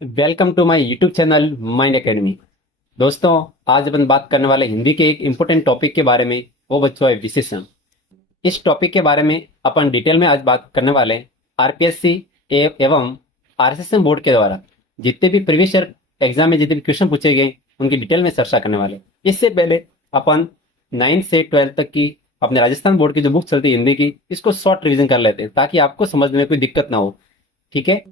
Welcome to my YouTube channel Mind Academy. दोस्तों, आज अपन बात करने वाले हिंदी के एक इम्पोर्टेंट टॉपिक के बारे में। वो बच्चों है विशेषण। इस टॉपिक के बारे में अपन डिटेल में आज बात करने वाले हैं। आरपीएससी एवं आरएसएस बोर्ड के द्वारा जितने भी प्रीवियस ईयर एग्जाम में जितने भी क्वेश्चन पूछे गए उनकी डिटेल में चर्चा करने वाले हैं। इससे पहले अपन 9th से 12th तक की अपने राजस्थान बोर्ड की जो बुक चलती है हिंदी की, इसको शॉर्ट रिविजन कर लेते हैं ताकि आपको समझने में कोई दिक्कत ना हो। ठीक है।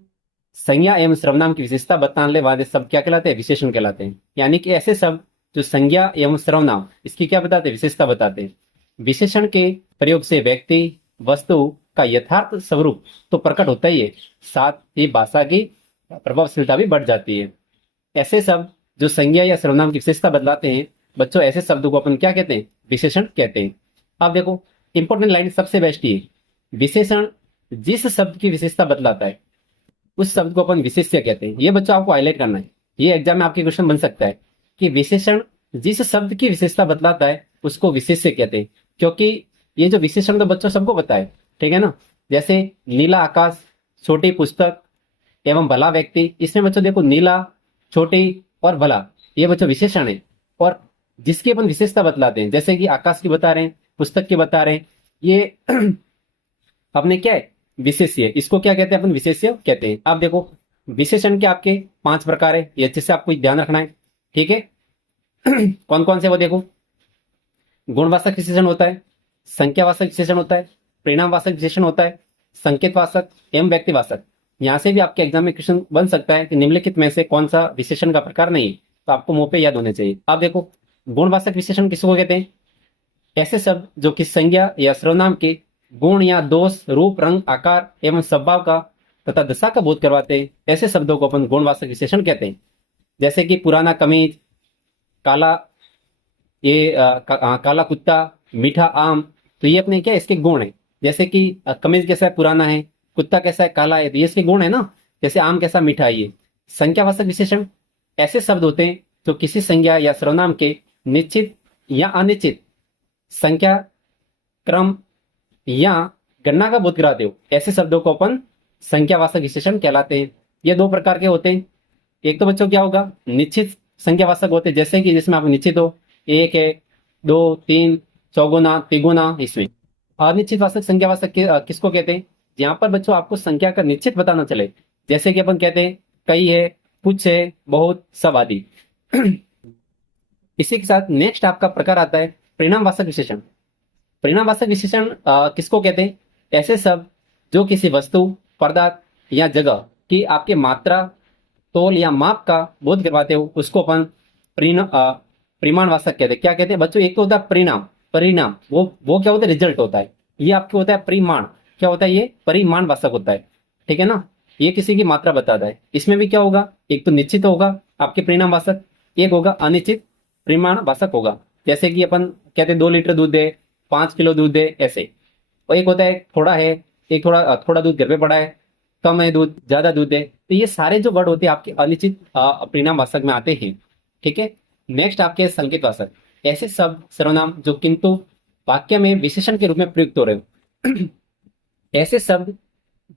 संज्ञा एवं सर्वनाम की विशेषता बताने वाले शब्द क्या कहलाते हैं? विशेषण कहलाते हैं। यानी कि ऐसे शब्द जो संज्ञा एवं सर्वनाम इसकी क्या बताते हैं? विशेषता बताते हैं। विशेषण के प्रयोग से व्यक्ति वस्तु का यथार्थ स्वरूप तो प्रकट होता ही है, साथ ही भाषा की प्रभावशीलता भी बढ़ जाती है। ऐसे शब्द जो संज्ञा या सर्वनाम की विशेषता बदलाते हैं बच्चों, ऐसे शब्दों को अपन क्या कहते हैं? विशेषण कहते हैं। अब देखो, इंपॉर्टेंट लाइन सबसे बेस्ट ये, विशेषण जिस शब्द की विशेषता बदलाता है उस शब्द को अपन विशेष्य कहते हैं। ये बच्चों आपको हाईलाइट करना है। ये एग्जाम में आपके क्वेश्चन बन सकता है कि विशेषण जिस शब्द की विशेषता बतलाता है उसको विशेष्य कहते हैं। क्योंकि ये जो विशेषण तो बच्चों सबको पता है, ठीक है ना। जैसे नीला आकाश, छोटी पुस्तक एवं भला व्यक्ति, इसमें बच्चों देखो नीला, छोटी और भला, ये बच्चों विशेषण है। और जिसकी अपन विशेषता बतलाते हैं, जैसे कि आकाश की बता रहे हैं, पुस्तक की बता रहे हैं, ये अपने क्या है? विशेष्य। इसको क्या कहते हैं? अपन विशेष्य कहते हैं। आप देखो, विशेषण के आपके 5 प्रकार है, ये अच्छे से आपको ध्यान रखना है। ठीक है। कौन कौन से वो देखो, गुणवाचक विशेषण होता है, संख्यावाचक विशेषण होता है, परिणामवाचक विशेषण होता है, संकेतवाचक एवं व्यक्तिवाचक। यहां से भी आपके एग्जाम में क्वेश्चन बन सकता है कि निम्नलिखित में से कौन सा विशेषण का प्रकार नहीं है, तो आपको मुंह पे याद होने चाहिए। आप देखो, गुणवाचक विशेषण किसको कहते हैं? ऐसे शब्द जो कि संज्ञा या सर्वनाम के गुण या दोष, रूप, रंग, आकार एवं स्वभाव का तथा दशा का बोध करवाते हैं, ऐसे शब्दों को अपन गुणवाचक विशेषण कहते हैं। जैसे कि पुराना कमीज, काला काला कुत्ता, मीठा आम, तो ये अपने क्या है? इसके गुण है। जैसे कि कमीज कैसा है? पुराना है। कुत्ता कैसा है? काला है। तो ये इसके गुण है ना। जैसे आम कैसा? मीठा है। ये संख्यावाचक विशेषण ऐसे शब्द होते हैं जो किसी संज्ञा या सर्वनाम के निश्चित या अनिश्चित संख्या, क्रम या गणना का बोध कराते हो, ऐसे शब्दों को अपन संख्यावाचक विशेषण कहलाते हैं। ये 2 प्रकार के होते हैं। एक तो बच्चों क्या होगा? निश्चित संख्यावाचक होते हैं, जैसे कि जिसमें आप निश्चित हो, 1 है, 2, 3, चौगुना, तिगुना। इसमें अनिश्चित वाचक संख्यावाचक किसको कहते हैं? जहां पर बच्चों आपको संख्या का निश्चित पता ना चले, जैसे कि अपन कहते हैं कई है, कुछ है, बहुत, सब आदि। इसी के साथ नेक्स्ट आपका प्रकार आता है परिणामवाचक विशेषण। परिणामवाचक विशेषण किसको कहते हैं? ऐसे शब्द जो किसी वस्तु, पदार्थ या जगह की आपके मात्रा, तोल या माप का बोध करवाते हो, उसको अपन परिमाणवाचक कहते हैं। क्या कहते हैं बच्चों? एक तो होता है परिणाम, परिणाम वो क्या होता है? रिजल्ट होता है। ये आपको होता है परिमाण। क्या होता है? ये परिमाणवाचक होता है। ठीक है ना। ये किसी की मात्रा बताता है। इसमें भी क्या होगा? एक तो निश्चित होगा आपके परिणामवाचक, एक होगा अनिश्चित परिमाणवाचक होगा। जैसे कि अपन कहते हैं 2 लीटर दूध दे, 5 किलो दूध दे, ऐसे। और एक होता है थोड़ा है, एक थोड़ा थोड़ा दूध घर पे पड़ा है, कम है दूध, ज्यादा दूध है। तो ये सारे जो वर्ड होते हैं आपके अनिश्चित परिणामवाचक में आते हैं। ठीक है। नेक्स्ट आपके संकेतवाचक, ऐसे शब्द, सर्वनाम जो किंतु वाक्य में विशेषण के रूप में प्रयुक्त हो रहे हो। ऐसे शब्द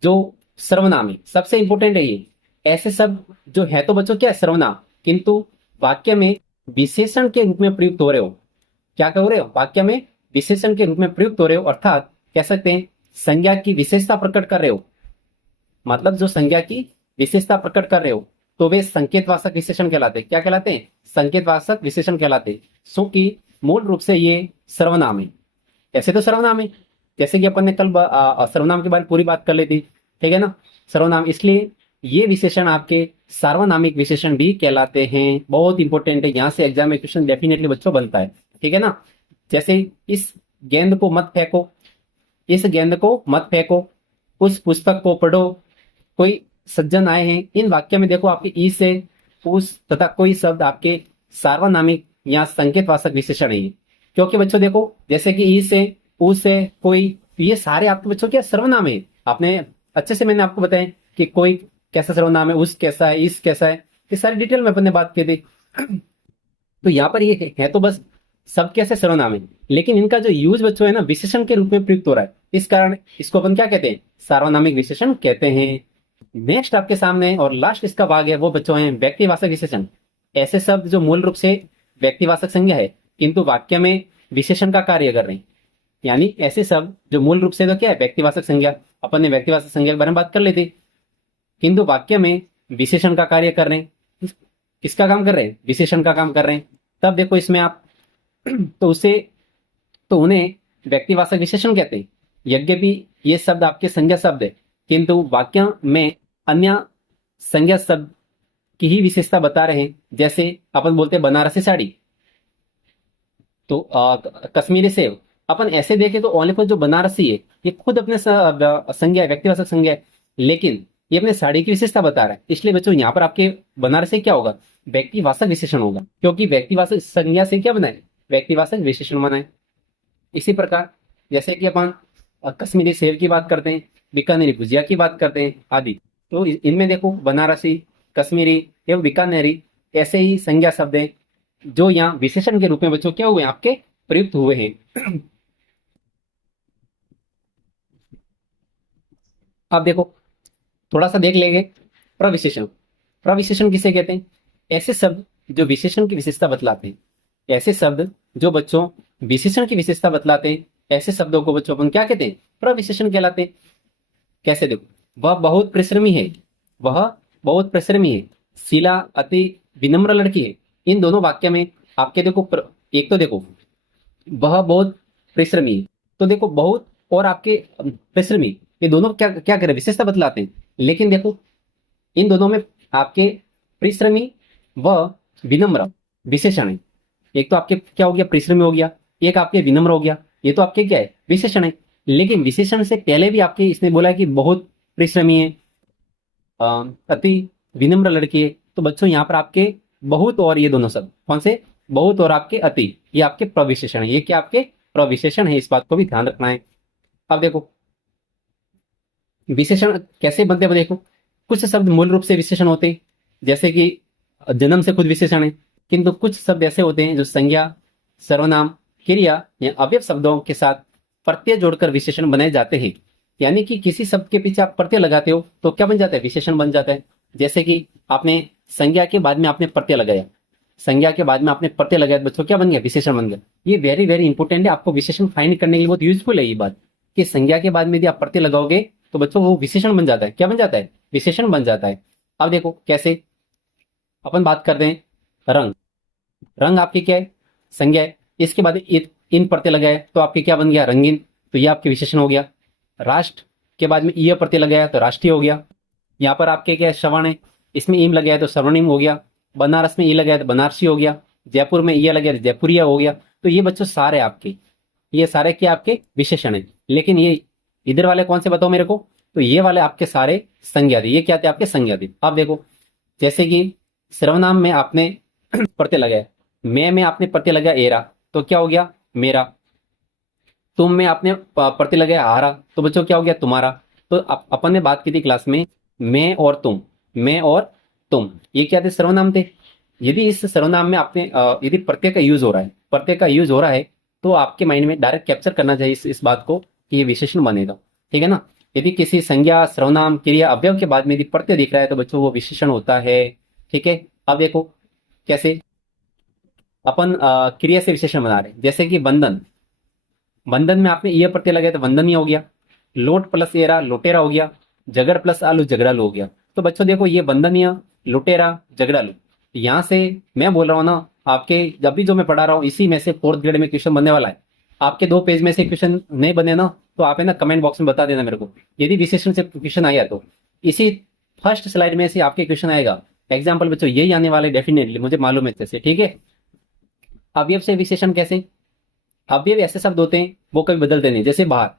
जो सर्वनाम है, सबसे इंपॉर्टेंट है ये। ऐसे शब्द जो है तो बच्चों क्या है? सर्वनाम, किंतु वाक्य में विशेषण के रूप में प्रयुक्त हो रहे हो। क्या कर रहे हो? वाक्य में विशेषण के रूप में प्रयुक्त हो रहे हो, अर्थात कह सकते हैं संज्ञा की विशेषता प्रकट कर रहे हो। मतलब जो संज्ञा की विशेषता प्रकट कर रहे हो तो वे संकेतवाचक विशेषण कहलाते हैं। क्या कहलाते हैं? संकेतवाचक विशेषण कहलाते हैं। सो कि मूल रूप से ये सर्वनाम है। ऐसे तो सर्वनाम है, जैसे कि अपन ने कल सर्वनाम के बारे में पूरी बात कर ली थी। ठीक है ना। सर्वनाम, इसलिए ये विशेषण आपके सार्वनामिक विशेषण भी कहलाते हैं। बहुत इंपॉर्टेंट है, यहां से एग्जाम में क्वेश्चन डेफिनेटली बच्चों बनता है। ठीक है ना। जैसे इस गेंद को मत फेंको, इस गेंद को मत फेंको, उस पुस्तक को पढ़ो, कोई सज्जन आए हैं। इन वाक्य में देखो आपके ई से, उस तथा कोई शब्द आपके सार्वनामिक या संकेतवाचक विशेषण है। क्योंकि बच्चों देखो, जैसे कि ई से, उ से, कोई, ये सारे आपके बच्चों क्या सर्वनाम है। आपने अच्छे से, मैंने आपको बताया कि कोई कैसा सर्वनाम है, उस कैसा है, इस कैसा है, ये सारी डिटेल में अपन ने बात की थी। तो यहाँ पर ये है तो बस सब कैसे सर्वनाम है, लेकिन इनका जो यूज बच्चों है ना, विशेषण के रूप में प्रयुक्त हो रहा है। इस कारण इसको अपन क्या कहते हैं? सार्वनामिक विशेषण कहते हैं। नेक्स्ट आपके सामने और लास्ट इसका भाग है वो बच्चों है व्यक्तिवाचक विशेषण। ऐसे शब्द जो मूल रूप से व्यक्तिवाचक संज्ञा है किंतु वाक्य में विशेषण का कार्य कर रहे हैं। यानी ऐसे शब्द जो मूल रूप से तो क्या है व्यक्तिवाचक संज्ञा, अपन ने व्यक्तिवाचक संज्ञा के बारे में बात कर ली थी, किंतु वाक्य में विशेषण का कार्य कर रहे हैं। किसका काम कर रहे हैं? विशेषण का काम कर रहे हैं। तब देखो इसमें आप तो उसे तो उन्हें व्यक्तिवाचक विशेषण कहते हैं। यद्यपि ये शब्द आपके संज्ञा शब्द है किंतु वाक्य में अन्य संज्ञा शब्द की ही विशेषता बता रहे हैं। जैसे अपन बोलते हैं बनारसी साड़ी, तो कश्मीरी सेब। अपन ऐसे देखें तो ओनली फॉर जो बनारसी है ये खुद अपने संज्ञा है, व्यक्तिवाचक संज्ञा है, लेकिन ये अपने साड़ी की विशेषता बता रहा है। इसलिए बच्चों यहाँ पर आपके बनारसी क्या होगा? व्यक्तिवाचक विशेषण होगा, क्योंकि व्यक्तिवाचक संज्ञा से क्या बनाए? व्यक्तिवाचक विशेषण बनाए। इसी प्रकार जैसे कि अपन कश्मीरी सेब की बात करते हैं, बीकानेरी भुजिया की बात करते हैं आदि, तो इनमें देखो बनारसी, कश्मीरी एवं बीकानेरी ऐसे ही संज्ञा शब्द हैं जो यहाँ विशेषण के रूप में बच्चों क्या हुए आपके प्रयुक्त हुए हैं। अब देखो थोड़ा सा देख लेंगे प्रविशेषण। प्रविशेषण किसे कहते हैं? ऐसे शब्द जो विशेषण की विशेषता बतलाते हैं। ऐसे शब्द जो बच्चों विशेषण की विशेषता बतलाते हैं, ऐसे शब्दों को बच्चों अपन क्या कहते हैं? प्रविशेषण कहलाते हैं। कैसे? देखो, वह बहुत परिश्रमी है, वह बहुत परिश्रमी है, शीला अति विनम्र लड़की है। इन दोनों वाक्य में आपके देखो एक तो देखो वह बहुत परिश्रमी है, तो देखो बहुत और आपके परिश्रमी, ये दोनों क्या क्या करें? विशेषता बतलाते हैं। लेकिन देखो इन दोनों में आपके परिश्रमी व विनम्र विशेषण है। एक तो आपके क्या हो गया? परिश्रमी हो गया, एक आपके विनम्र हो गया, ये तो आपके क्या है? विशेषण है। लेकिन विशेषण से पहले भी आपके इसने बोला कि बहुत परिश्रमी है, अति विनम्र लड़की है। तो बच्चों यहाँ पर आपके बहुत और ये दोनों शब्द कौन से? बहुत और आपके अति, ये आपके प्रविशेषण है। ये क्या आपके प्रविशेषण है, इस बात को भी ध्यान रखना है। अब देखो विशेषण कैसे बनते हैं? देखो कुछ शब्द मूल रूप से विशेषण होते हैं, जैसे कि जन्म से खुद विशेषण है, किंतु कुछ शब्द ऐसे होते हैं जो संज्ञा, सर्वनाम, क्रिया या अवयव शब्दों के साथ प्रत्यय जोड़कर विशेषण बनाए जाते हैं। यानी कि किसी शब्द के पीछे आप प्रत्यय लगाते हो तो क्या बन जाता है? विशेषण बन जाता है। जैसे कि आपने संज्ञा के बाद में आपने प्रत्यय लगाया, संज्ञा के बाद में आपने प्रत्यय लगाया, बच्चों क्या बन गया? विशेषण बन गया। ये वेरी वेरी इंपॉर्टेंट है, आपको विशेषण फाइंड करने के लिए बहुत यूजफुल है ये बात, कि संज्ञा के बाद में यदि आप प्रत्यय लगाओगे तो बच्चों वो विशेषण बन जाता है। क्या बन जाता है? विशेषण बन जाता है। अब देखो कैसे, अपन बात करते हैं रंग। रंग आपकी क्या है? संज्ञा है। इसके बाद इन प्रत्यय लगाए तो आपके क्या बन गया? रंगीन, तो ये आपके विशेषण हो गया। राष्ट्र के बाद में ईय प्रत्यय लगाया तो राष्ट्रीय हो गया। यहाँ पर आपके क्या है? श्रवण है, इसमें ईम लगाया तो श्रवणीम हो गया। बनारस में ई लगाया तो बनारसी हो गया। जयपुर में ईय लगाया तो जयपुरिया हो गया। तो ये बच्चों सारे आपके, ये सारे क्या आपके विशेषण है। लेकिन ये इधर वाले कौन से बताओ मेरे को? तो ये वाले आपके सारे संज्ञा थे। ये क्या थे? आपके संज्ञा थे। अब देखो जैसे कि सर्वनाम में आपने प्रत्यय लगाया, मैं में आपने प्रत्यय लगाया एरा, तो क्या हो गया? मेरा। तुम में आपने प्रत्यय लगाया हारा, तो बच्चों क्या हो गया? तुम्हारा। तो अपन ने बात की थी क्लास में, मैं और तुम, मैं और तुम, ये क्या थे? सर्वनाम थे। यदि इस सर्वनाम में आपने यदि प्रत्यय का यूज हो रहा है, प्रत्यय का यूज हो रहा है, तो आपके माइंड में डायरेक्ट कैप्चर करना चाहिए इस बात को कि ये विशेषण बनेगा। ठीक है ना? यदि किसी संज्ञा, सर्वनाम, क्रिया, अवयव के बाद में यदि प्रत्यय दिख रहा है तो बच्चों वो विशेषण होता है। ठीक है? अब देखो कैसे अपन क्रिया से विशेषण बना रहे हैं। जैसे कि बंधन, बंधन में आपने ये प्रत्यय लगाया तो वंदनीय हो गया। लोट प्लस एरा लोटेरा हो गया। झगड़ प्लस आलू झगड़ालू हो गया। तो बच्चों देखो ये बंधनीय, लुटेरा, झगड़ालू, यहाँ से मैं बोल रहा हूँ ना, आपके जब भी जो मैं पढ़ा रहा हूँ इसी में से फोर्थ ग्रेड में क्वेश्चन बनने वाला है। आपके 2 पेज में से क्वेश्चन नहीं बने ना, तो आप है ना कमेंट बॉक्स में बता देना मेरे को। यदि विशेषण से क्वेश्चन आया तो इसी फर्स्ट स्लाइड में से आपके क्वेश्चन आएगा। एग्जाम्पल बच्चों यही आने वाले डेफिनेटली, मुझे मालूम है जैसे। ठीक है? अवयव से विशेषण कैसे? अवयव ऐसे शब्द होते हैं वो कभी बदलते नहीं। जैसे बाहर,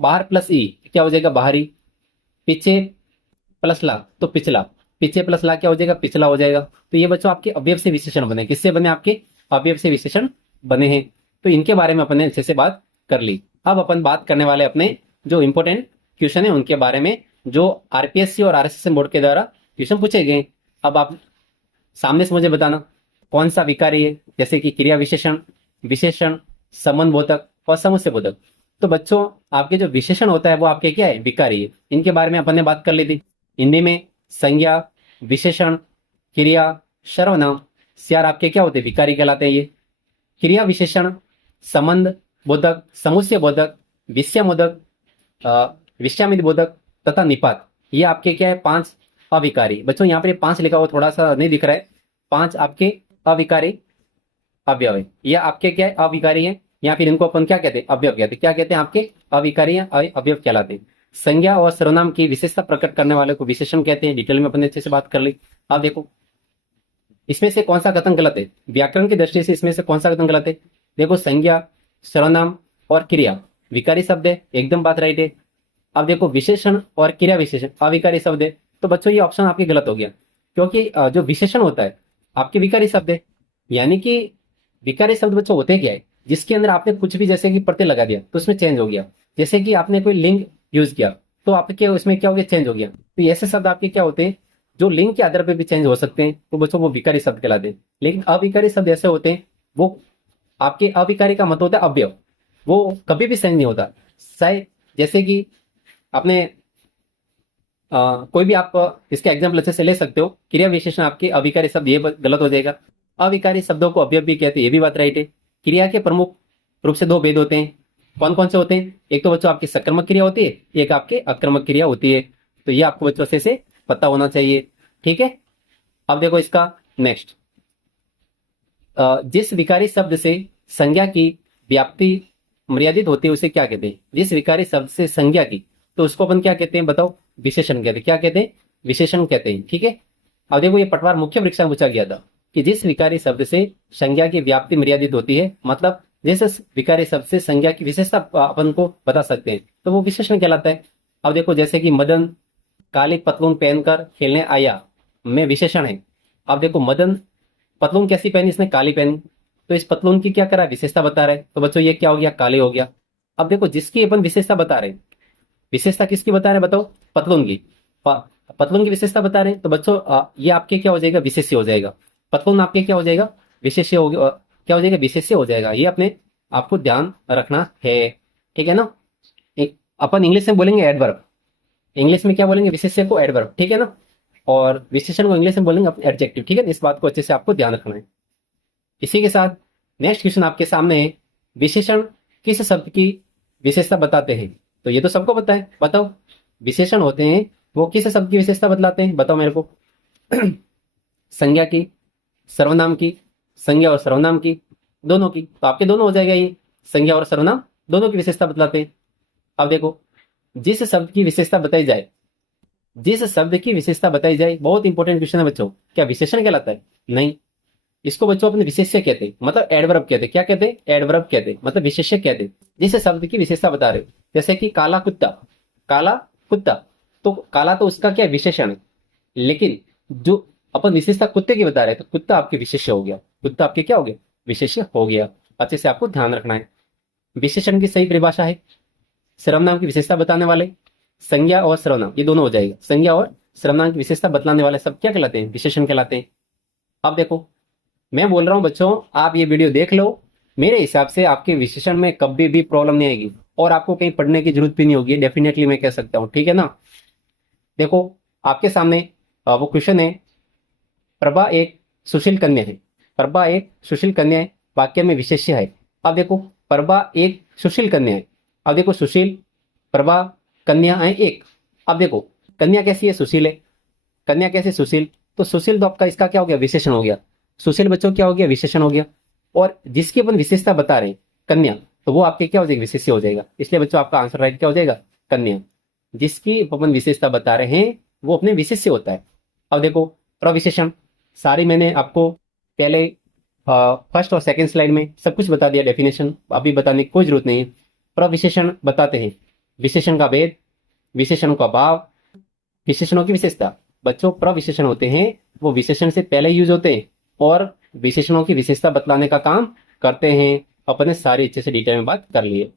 बाहर प्लस ई क्या हो जाएगा? बाहरी। पीछे प्लस ला तो पिछला, पीछे प्लस ला क्या हो जाएगा? पिछला हो जाएगा। तो ये बच्चों आपके अवयव से विशेषण बने। किससे बने? आपके अवयव से विशेषण बने हैं। तो इनके बारे में अपन ने अच्छे से बात कर ली। अब अपन बात करने वाले अपने जो इंपॉर्टेंट क्वेश्चन है उनके बारे में, जो आरपीएससी और आरएसएस बोर्ड के द्वारा क्वेश्चन पूछे गए। अब आप सामने से मुझे बताना कौन सा विकारी है, जैसे कि क्रिया विशेषण, विशेषण, संबंध बोधक और समुच्चय बोधक। तो बच्चों आपके जो विशेषण होता है वो आपके क्या है? विकारी है। इनके बारे में अपन ने बात कर ली थी। हिंदी में संज्ञा, विशेषण, क्रिया, सर्वनाम, चार आपके क्या होते हैं? विकारी कहलाते हैं ये। क्रिया विशेषण, संबंध बोधक, समुच्चय बोधक, विषयमोधक, विषयामित बोधक तथा निपात, ये आपके क्या है? 5 अविकारी। बच्चों यहाँ पर 5 लिखा हुआ थोड़ा सा नहीं दिख रहा है। 5 आपके अविकारी अवयव है। ये आपके क्या है? अविकारी है, या फिर इनको अपन क्या कहते हैं? अवयव कहते हैं। क्या कहते हैं? आपके अविकारी या अवयव कहलाते हैं। संज्ञा और सर्वनाम की विशेषता प्रकट करने वाले को विशेषण कहते हैं। डिटेल में अपन अच्छे से बात कर ली। अब देखो इसमें से कौन सा कथन गलत है? व्याकरण की दृष्टि से इसमें से कौन सा कथन गलत है? देखो संज्ञा, सर्वनाम और क्रिया विकारी शब्द है, एकदम बात राइट है। अब देखो विशेषण और क्रिया विशेषण अविकारी शब्द है, तो बच्चों ये ऑप्शन आपके गलत हो गया, क्योंकि जो विशेषण होता है आपके विकारी शब्द है। यानी कि विकारी शब्द बच्चों होते क्या है? जिसके अंदर आपने कुछ भी जैसे कि प्रत्यय लगा दिया तो उसमें चेंज हो गया। जैसे कि आपने कोई लिंग यूज किया तो आपके उसमें क्या हो गया? चेंज हो गया। तो ऐसे शब्द आपके क्या होते हैं जो लिंग के आधार पर भी चेंज हो सकते हैं, तो बच्चों वो विकारी शब्द कहलाते हैं। लेकिन अविकारी शब्द ऐसे होते हैं, वो आपके अविकारी का मतलब होता है अवयव, वो कभी भी चेंज नहीं होता। चाहे जैसे कि आपने कोई भी आप इसका एग्जाम्पल अच्छे से ले सकते हो। क्रिया विशेषण आपके अविकारी शब्द, ये गलत हो जाएगा। अविकारी शब्दों को अवयव भी कहते हैं, ये भी बात राइट है। क्रिया के प्रमुख रूप से 2 भेद होते हैं। कौन कौन से होते हैं? एक तो बच्चों आपकी सकर्मक क्रिया होती है, एक आपके अकर्मक क्रिया होती है। तो ये आपको बच्चों से पता होना चाहिए। ठीक है, अब देखो इसका नेक्स्ट, जिस विकारी शब्द से संज्ञा की व्याप्ति मर्यादित होती है उसे क्या कहते हैं? जिस विकारी शब्द से संज्ञा की, तो उसको अपन क्या कहते हैं? बताओ। विशेषण कहते हैं। क्या कहते हैं? विशेषण कहते हैं। ठीक है, अब देखो ये पटवार मुख्य परीक्षा में पूछा गया था कि जिस विकारी शब्द से संज्ञा की व्याप्ति मर्यादित होती है, मतलब जिस विकारी शब्द से संज्ञा की विशेषता अपन को बता सकते हैं, तो वो विशेषण कहलाता है। अब देखो जैसे कि मदन काली पतलून पहनकर खेलने आया, में विशेषण है। अब देखो मदन पतलून कैसी पहनी? इसने काली पहनी, तो इस पतलून की क्या करा? विशेषता बता रहे। तो बच्चों ये क्या हो गया? काले हो गया। अब देखो जिसकी अपन विशेषता बता रहे, विशेषता किसकी बता रहे हैं? बताओ। पतलून की। पतलून की विशेषता बता रहे हैं, तो बच्चों ये आपके क्या हो जाएगा? विशेष्य हो जाएगा। पतलून आपके क्या हो जाएगा? विशेष्य हो क्या हो जाएगा? विशेष्य हो जाएगा। ये अपने आपको ध्यान रखना है। ठीक है ना? अपन इंग्लिश में बोलेंगे एडवर्ब, इंग्लिश में क्या बोलेंगे? विशेष्य को एडवर्ब। ठीक है ना? और विशेषण को इंग्लिश में बोलेंगे एडजेक्टिव। ठीक है, इस बात को अच्छे से आपको ध्यान रखना है। इसी के साथ नेक्स्ट क्वेश्चन आपके सामने है, विशेषण किस शब्द की विशेषता बताते हैं? तो ये तो सबको पता है, बताओ। विशेषण होते हैं वो किस शब्द की विशेषता बतलाते हैं? बताओ मेरे को। संज्ञा की, सर्वनाम की, संज्ञा और सर्वनाम की, दोनों की। तो आपके दोनों हो जाएगा ये, संज्ञा और सर्वनाम दोनों की विशेषता बतलाते हैं। अब देखो जिस शब्द की विशेषता बताई जाए, जिस शब्द की विशेषता बताई जाए, बहुत इंपॉर्टेंट क्वेश्चन है बच्चों, क्या विशेषण कहलाता है? नहीं, इसको बच्चों अपने विशेष्य कहते हैं, मतलब एडवर्ब कहते हैं। क्या कहते हैं? एडवर्ब कहते हैं, मतलब विशेष्य कहते हैं। जिस शब्द की विशेषता बता रहे, जैसे कि काला कुत्ता, काला कुत्ता, तो काला तो उसका क्या विशेषण है, लेकिन जो अपन विशेषता कुत्ते की बता रहे हैं, तो कुत्ता आपके विशेष्य हो गया। कुत्ता आपके क्या हो गया? विशेष्य हो गया। अच्छे से आपको ध्यान रखना है। विशेषण की सही परिभाषा है सर्वनाम की विशेषता बताने वाले, संज्ञा और सर्वनाम, ये दोनों हो जाएगा। संज्ञा और सर्वनाम की विशेषता बतलाने वाले सब क्या कहलाते हैं? विशेषण कहलाते हैं। अब देखो मैं बोल रहा हूं बच्चों, आप ये वीडियो देख लो, मेरे हिसाब से आपके विशेषण में कभी भी प्रॉब्लम नहीं आएगी और आपको कहीं पढ़ने की जरूरत भी नहीं होगी, डेफिनेटली मैं कह सकता हूं। ठीक है ना? देखो आपके सामने वो क्वेश्चन है, प्रभा एक सुशील कन्या है। प्रभा एक सुशील कन्या है, वाक्य में विशेष्य है। अब देखो प्रभा एक सुशील कन्या है। अब देखो सुशील, प्रभा, कन्या है एक। अब देखो कन्या कैसी है? सुशील है। कन्या कैसे? सुशील। तो सुशील तो आपका इसका क्या हो गया? विशेषण हो गया। सुशील बच्चों क्या हो गया? विशेषण हो गया। और जिसकी अपन विशेषता बता रहे हैं कन्या, तो वो आपके क्या हो जाएगा? विशेष्य हो जाएगा। इसलिए बच्चों आपका आंसर राइट क्या हो जाएगा? कन्या। जिसकी अपन विशेषता बता रहे हैं वो अपने विशेष्य होता है। अब देखो प्रविशेषण, सारी मैंने आपको पहले फर्स्ट और सेकंड स्लाइड में सब कुछ बता दिया, डेफिनेशन अभी बताने की कोई जरूरत नहीं है। प्रविशेषण बताते हैं विशेषण का भेद, विशेषण का भाव, विशेषणों की विशेषता। बच्चों प्रविशेषण होते हैं वो विशेषण से पहले यूज होते हैं और विशेषणों की विशेषता बतलाने का काम करते हैं। अपने सारी अच्छे से डिटेल में बात कर लिए।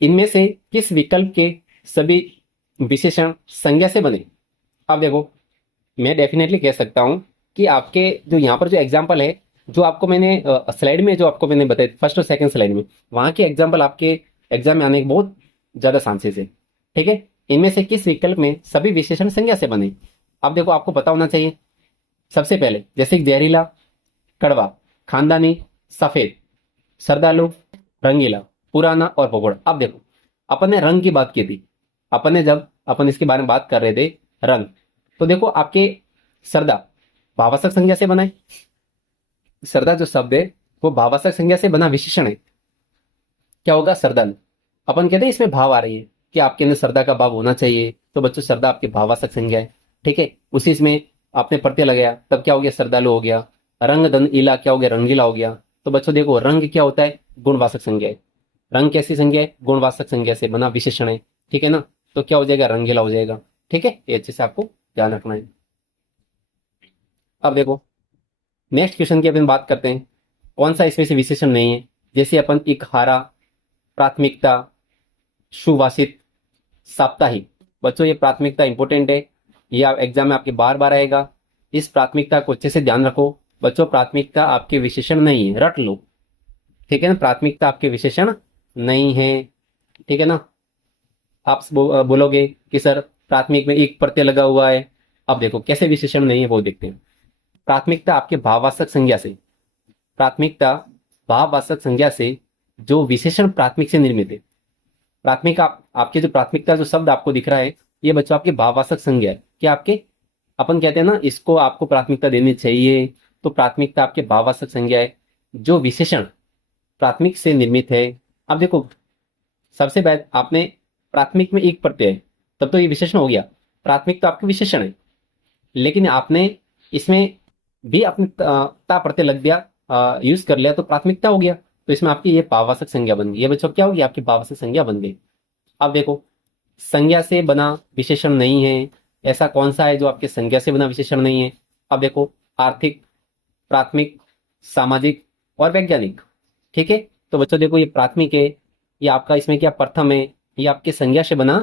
इनमें से किस विकल्प के सभी विशेषण संज्ञा से बने? अब देखो मैं डेफिनेटली कह सकता हूं कि आपके जो यहाँ पर जो एग्जाम्पल है, जो आपको मैंने स्लाइड में जो आपको मैंने बताया फर्स्ट और सेकंड स्लाइड में, वहां के एग्जाम्पल आपके एग्जाम में आने के बहुत ज्यादा चांसेस है। ठीक है, इनमें से किस विकल्प में सभी विशेषण संज्ञा से बने? अब देखो, आपको पता होना चाहिए। सबसे पहले जैसे जहरीला, कड़वा, खानदानी, सफेद, श्रद्धालु, रंगीला, पुराना और भगोड़ा। अब देखो, अपन ने रंग की बात की थी। जब अपन इसके बारे में बात कर रहे थे रंग, तो देखो आपके श्रद्धा भावार्थक संज्ञा से बना है। श्रद्धा जो शब्द है वो भावार्थक संज्ञा से बना विशेषण है। क्या होगा? श्रद्धालु। अपन कहते हैं इसमें भाव आ रही है कि आपके अंदर श्रद्धा का भाव होना चाहिए, तो बच्चों श्रद्धा आपकी भावार्थक संज्ञा है। ठीक है, उसी इसमें आपने प्रत्यय लगाया तब क्या हो गया? श्रद्धालु हो गया। रंग धन इला क्या हो गया? रंगीला हो गया। तो बच्चों देखो, रंग क्या होता है? गुणवाचक संज्ञा है। रंग कैसी संज्ञा है? गुणवाचक संज्ञा से बना विशेषण है। ठीक है ना? तो क्या हो जाएगा? रंगीला हो जाएगा। ठीक है, ये अच्छे से आपको ध्यान रखना है। अब देखो, नेक्स्ट क्वेश्चन की अपन बात करते हैं। कौन सा इसमें से विशेषण नहीं है? जैसे अपन इकहारा, प्राथमिकता, सुवासित, साप्ताहिक। बच्चों ये प्राथमिकता इंपॉर्टेंट है, ये आप एग्जाम में आपके बार बार आएगा। इस प्राथमिकता को अच्छे से ध्यान रखो। बच्चों प्राथमिकता आपके विशेषण नहीं है, रट लो। ठीक है ना? प्राथमिकता आपके विशेषण नहीं है। ठीक है ना? आप बोलोगे कि सर प्राथमिक में एक प्रत्यय लगा हुआ है। अब देखो कैसे विशेषण नहीं है वो देखते हैं। प्राथमिकता आपके भाववाचक संज्ञा से, प्राथमिकता भाववाचक संज्ञा से जो विशेषण प्राथमिक से निर्मित है। प्राथमिक आपके जो प्राथमिकता जो शब्द आपको दिख रहा है, ये बच्चों आपके भाववाचक संज्ञा है। कि आपके अपन कहते हैं ना, इसको आपको प्राथमिकता देनी चाहिए, तो प्राथमिकता आपके भाववाचक संज्ञा है जो विशेषण प्राथमिक से निर्मित है। अब देखो, सबसे पहले आपने प्राथमिक में एक प्रत्यय है, तब तो ये विशेषण हो गया। प्राथमिक तो आपके विशेषण है, लेकिन आपने इसमें भी अपने ता प्रत्यय लग दिया, यूज कर लिया, तो प्राथमिकता हो गया। तो इसमें आपकी ये भाववाचक संज्ञा बन गई। ये बच्चों क्या होगी? आपकी भाववाचक संज्ञा बन गई। अब देखो, संज्ञा से बना विशेषण नहीं है। ऐसा कौन सा है जो आपके संज्ञा से बना विशेषण नहीं है? अब देखो, आर्थिक, प्राथमिक, सामाजिक और वैज्ञानिक। ठीक है, तो बच्चों देखो, ये प्राथमिक है, ये आपका इसमें क्या प्रथम है, ये आपके संज्ञा से बना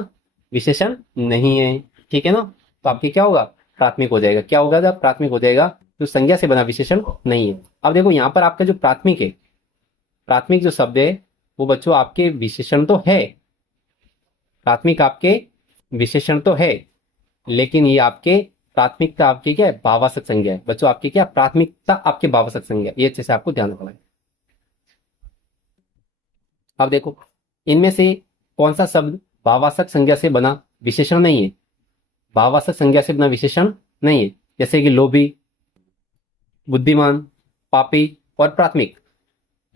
विशेषण नहीं है। ठीक है ना? तो आपके क्या होगा? प्राथमिक हो जाएगा। क्या होगा? जब प्राथमिक हो जाएगा जो संज्ञा से बना विशेषण नहीं है। अब देखो, यहां पर आपका जो प्राथमिक है, प्राथमिक जो शब्द है वो बच्चों आपके विशेषण तो है। प्राथमिक आपके विशेषण तो है, लेकिन ये आपके प्राथमिकता आपकी क्या है? भाववाचक संज्ञा है। बच्चों आपकी क्या? प्राथमिकता आपके भाववाचक संज्ञा, ये अच्छे से आपको ध्यान रखना है। अब देखो, इनमें से कौन सा शब्द भाववाचक संज्ञा से बना विशेषण नहीं है? भाववाचक संज्ञा से बना विशेषण नहीं है, जैसे कि लोभी, बुद्धिमान, पापी और प्राथमिक।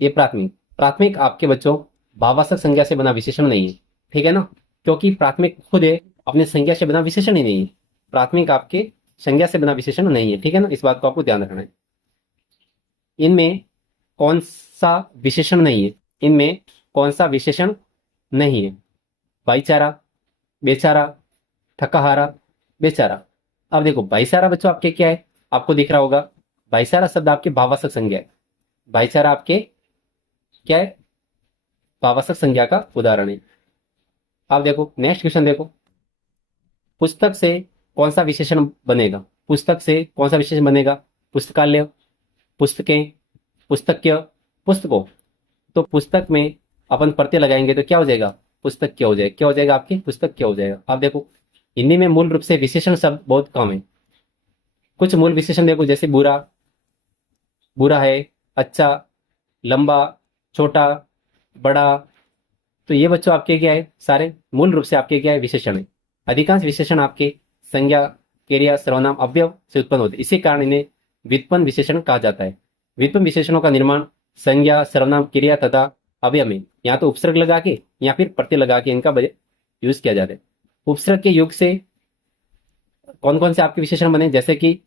ये प्राथमिक प्राथमिक आपके बच्चों भाववाचक संज्ञा से बना विशेषण नहीं है। ठीक है ना? क्योंकि प्राथमिक खुद है, अपने संज्ञा से बना विशेषण ही नहीं है। प्राथमिक आपके संज्ञा से बना विशेषण नहीं है। ठीक है ना? इस बात को आपको ध्यान रखना है। इनमें कौन सा विशेषण नहीं है? इनमें कौन सा विशेषण नहीं है? भाईचारा, बेचारा, थकाहारा, बेचारा। अब देखो, भाईचारा बच्चों आपके क्या है? आपको दिख रहा होगा, भाईचारा शब्द आपके भाववाचक संज्ञा है। भाईचारा आपके क्या है? भाववाचक संज्ञा का उदाहरण है। अब देखो, नेक्स्ट क्वेश्चन देखो, पुस्तक से कौन सा विशेषण बनेगा? पुस्तक से कौन सा विशेषण बनेगा? पुस्तकालय, पुस्तकें, पुस्तक्य, पुस्तकों। तो पुस्तक में अपन प्रत्यय लगाएंगे तो क्या हो जाएगा? पुस्तक क्या हो जाएगा? क्या हो जाएगा? आपकी पुस्तक क्या हो जाएगा? अब देखो, हिंदी में मूल रूप से विशेषण शब्द बहुत कम है। कुछ मूल विशेषण देखो, जैसे बुरा, बुरा है, अच्छा, लंबा, छोटा, बड़ा। तो ये बच्चों आपके क्या है? सारे मूल रूप से आपके क्या है? विशेषण है। अधिकांश विशेषण आपके संज्ञा, क्रिया, सर्वनाम, अवयव से उत्पन्न होते हैं। इसी कारण इन्हें व्युत्पन्न विशेषण कहा जाता है। व्युत्पन्न विशेषणों का निर्माण संज्ञा, सर्वनाम, क्रिया तथा अवयव में या तो उपसर्ग लगा के या फिर प्रत्यय लगा के इनका यूज किया जाता है। उपसर्ग के युग से कौन कौन से आपके विशेषण बने? जैसे कि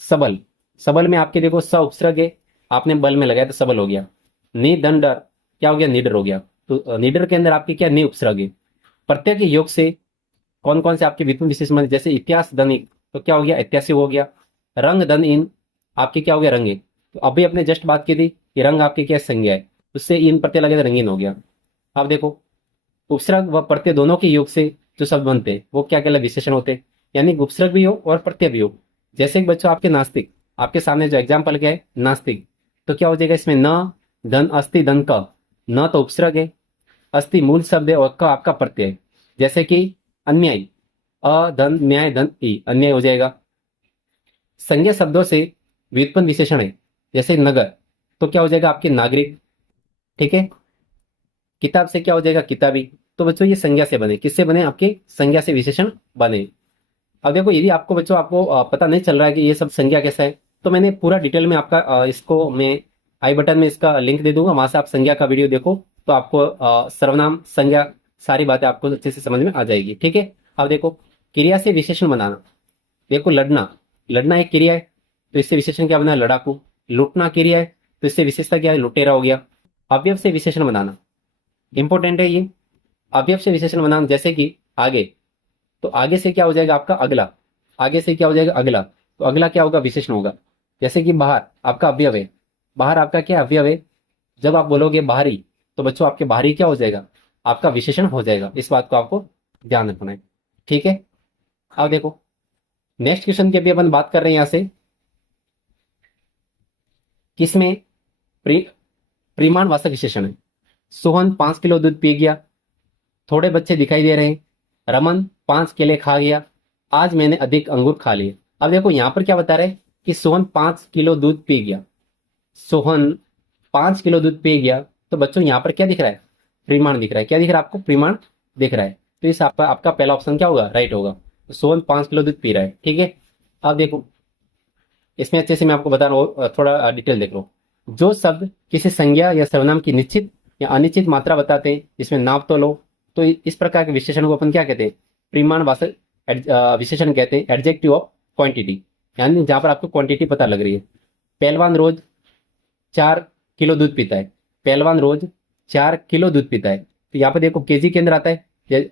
सबल, सबल में आपके देखो स उपसर्ग है, आपने बल में लगाया तो सबल हो गया। निडर क्या हो गया? निडर हो गया। तो निडर के अंदर आपके क्या? नि उपसर्ग है। प्रत्यय के योग से कौन कौन से आपके व्युत्पन्न विशेषण बने? जैसे इतिहास धन इन, तो क्या हो गया? ऐतिहासिक हो गया। रंग धन इन आपके क्या हो गया? रंगीन। तो अभी अपने जस्ट बात की थी कि रंग आपके क्या संज्ञा है, उससे इन प्रत्यय लगे तो रंगीन हो गया। अब देखो, उपसर्ग व प्रत्यय दोनों के योग से जो शब्द बनते हैं वो क्या कहलाते? विशेषण होते हैं। यानी उपसर्ग भी हो और प्रत्यय भी हो। जैसे कि बच्चों आपके नास्तिक, आपके सामने जो एग्जाम्पल क्या है? नास्तिक। तो क्या हो जाएगा इसमें? न धन अस्थि धन क। न तो उपसर्ग है, अस्थि मूल शब्द है और क आपका प्रत्यय है। जैसे कि अन्यायी, अधन न्याय धन ई, अन्याय हो जाएगा। संज्ञा शब्दों से व्युत्पन्न विशेषण है, जैसे नगर, तो क्या हो जाएगा आपके नागरिक, ठीक है। किताब से क्या हो जाएगा किताबी। तो बच्चों ये संज्ञा से बने, किससे बने, आपके संज्ञा से विशेषण बने। अब देखो यदि आपको बच्चों आपको पता नहीं चल रहा है कि ये सब संज्ञा कैसा है, तो मैंने पूरा डिटेल में आपका इसको मैं आई बटन में इसका लिंक दे दूंगा, वहां से आप संज्ञा का वीडियो देखो, तो आपको सर्वनाम संज्ञा सारी बातें आपको अच्छे से समझ में आ जाएगी, ठीक है। अब देखो क्रिया से विशेषण बनाना। देखो लड़ना, लड़ना एक क्रिया है, तो इससे विशेषण क्या बना, लड़ाकू। लूटना क्रिया है, तो इससे विशेषता क्या है, लुटेरा हो गया। अवयव से विशेषण बनाना इंपॉर्टेंट है ये। अवयव से विशेषण बनाना, जैसे कि आगे, तो आगे से क्या हो जाएगा आपका अगला, आगे से क्या हो जाएगा अगला, तो अगला क्या होगा, विशेषण होगा। जैसे कि बाहर आपका अवयव है, बाहर आपका क्या अवयव है, जब आप बोलोगे बाहरी, तो बच्चों आपके बाहरी क्या हो जाएगा, आपका विशेषण हो जाएगा। इस बात को आपको ध्यान रखना है, ठीक है। अब देखो नेक्स्ट क्वेश्चन की अभी अपन बात कर रहे हैं यहां से, किसमें प्री, परिमाणवाचक विशेषण है। सोहन 5 किलो दूध पी गया, थोड़े बच्चे दिखाई दे रहे हैं, रमन 5 केले खा गया, आज मैंने अधिक अंगूर खा लिए। अब देखो यहां पर क्या बता रहे हैं कि सोहन 5 किलो दूध पी गया, सोहन 5 किलो दूध पी गया, तो बच्चों यहां पर क्या दिख रहा है, परिमाण दिख रहा है। क्या दिख रहा है आपको, परिमाण दिख रहा है। तो इस आपका पहला ऑप्शन क्या होगा, राइट होगा। तो सोहन 5 किलो दूध पी रहा है, ठीक है। अब देखो इसमें अच्छे से मैं आपको बता रहा हूँ, थोड़ा डिटेल देख लो। जो शब्द किसी संज्ञा या सर्वनाम की निश्चित या अनिश्चित मात्रा बताते हैं, जिसमें नाप तो लो, तो इस प्रकार के विशेषण को अपन क्या कहते हैं, परिमाणवाचक विशेषण कहते हैं, एडजेक्टिव ऑफ क्वांटिटी, यानी जहां पर आपको क्वांटिटी पता लग रही है। पहलवान रोज 4 किलो दूध पीता है, पहलवान रोज 4 किलो दूध पीता है, तो यहाँ पर देखो केजी के अंदर आता है,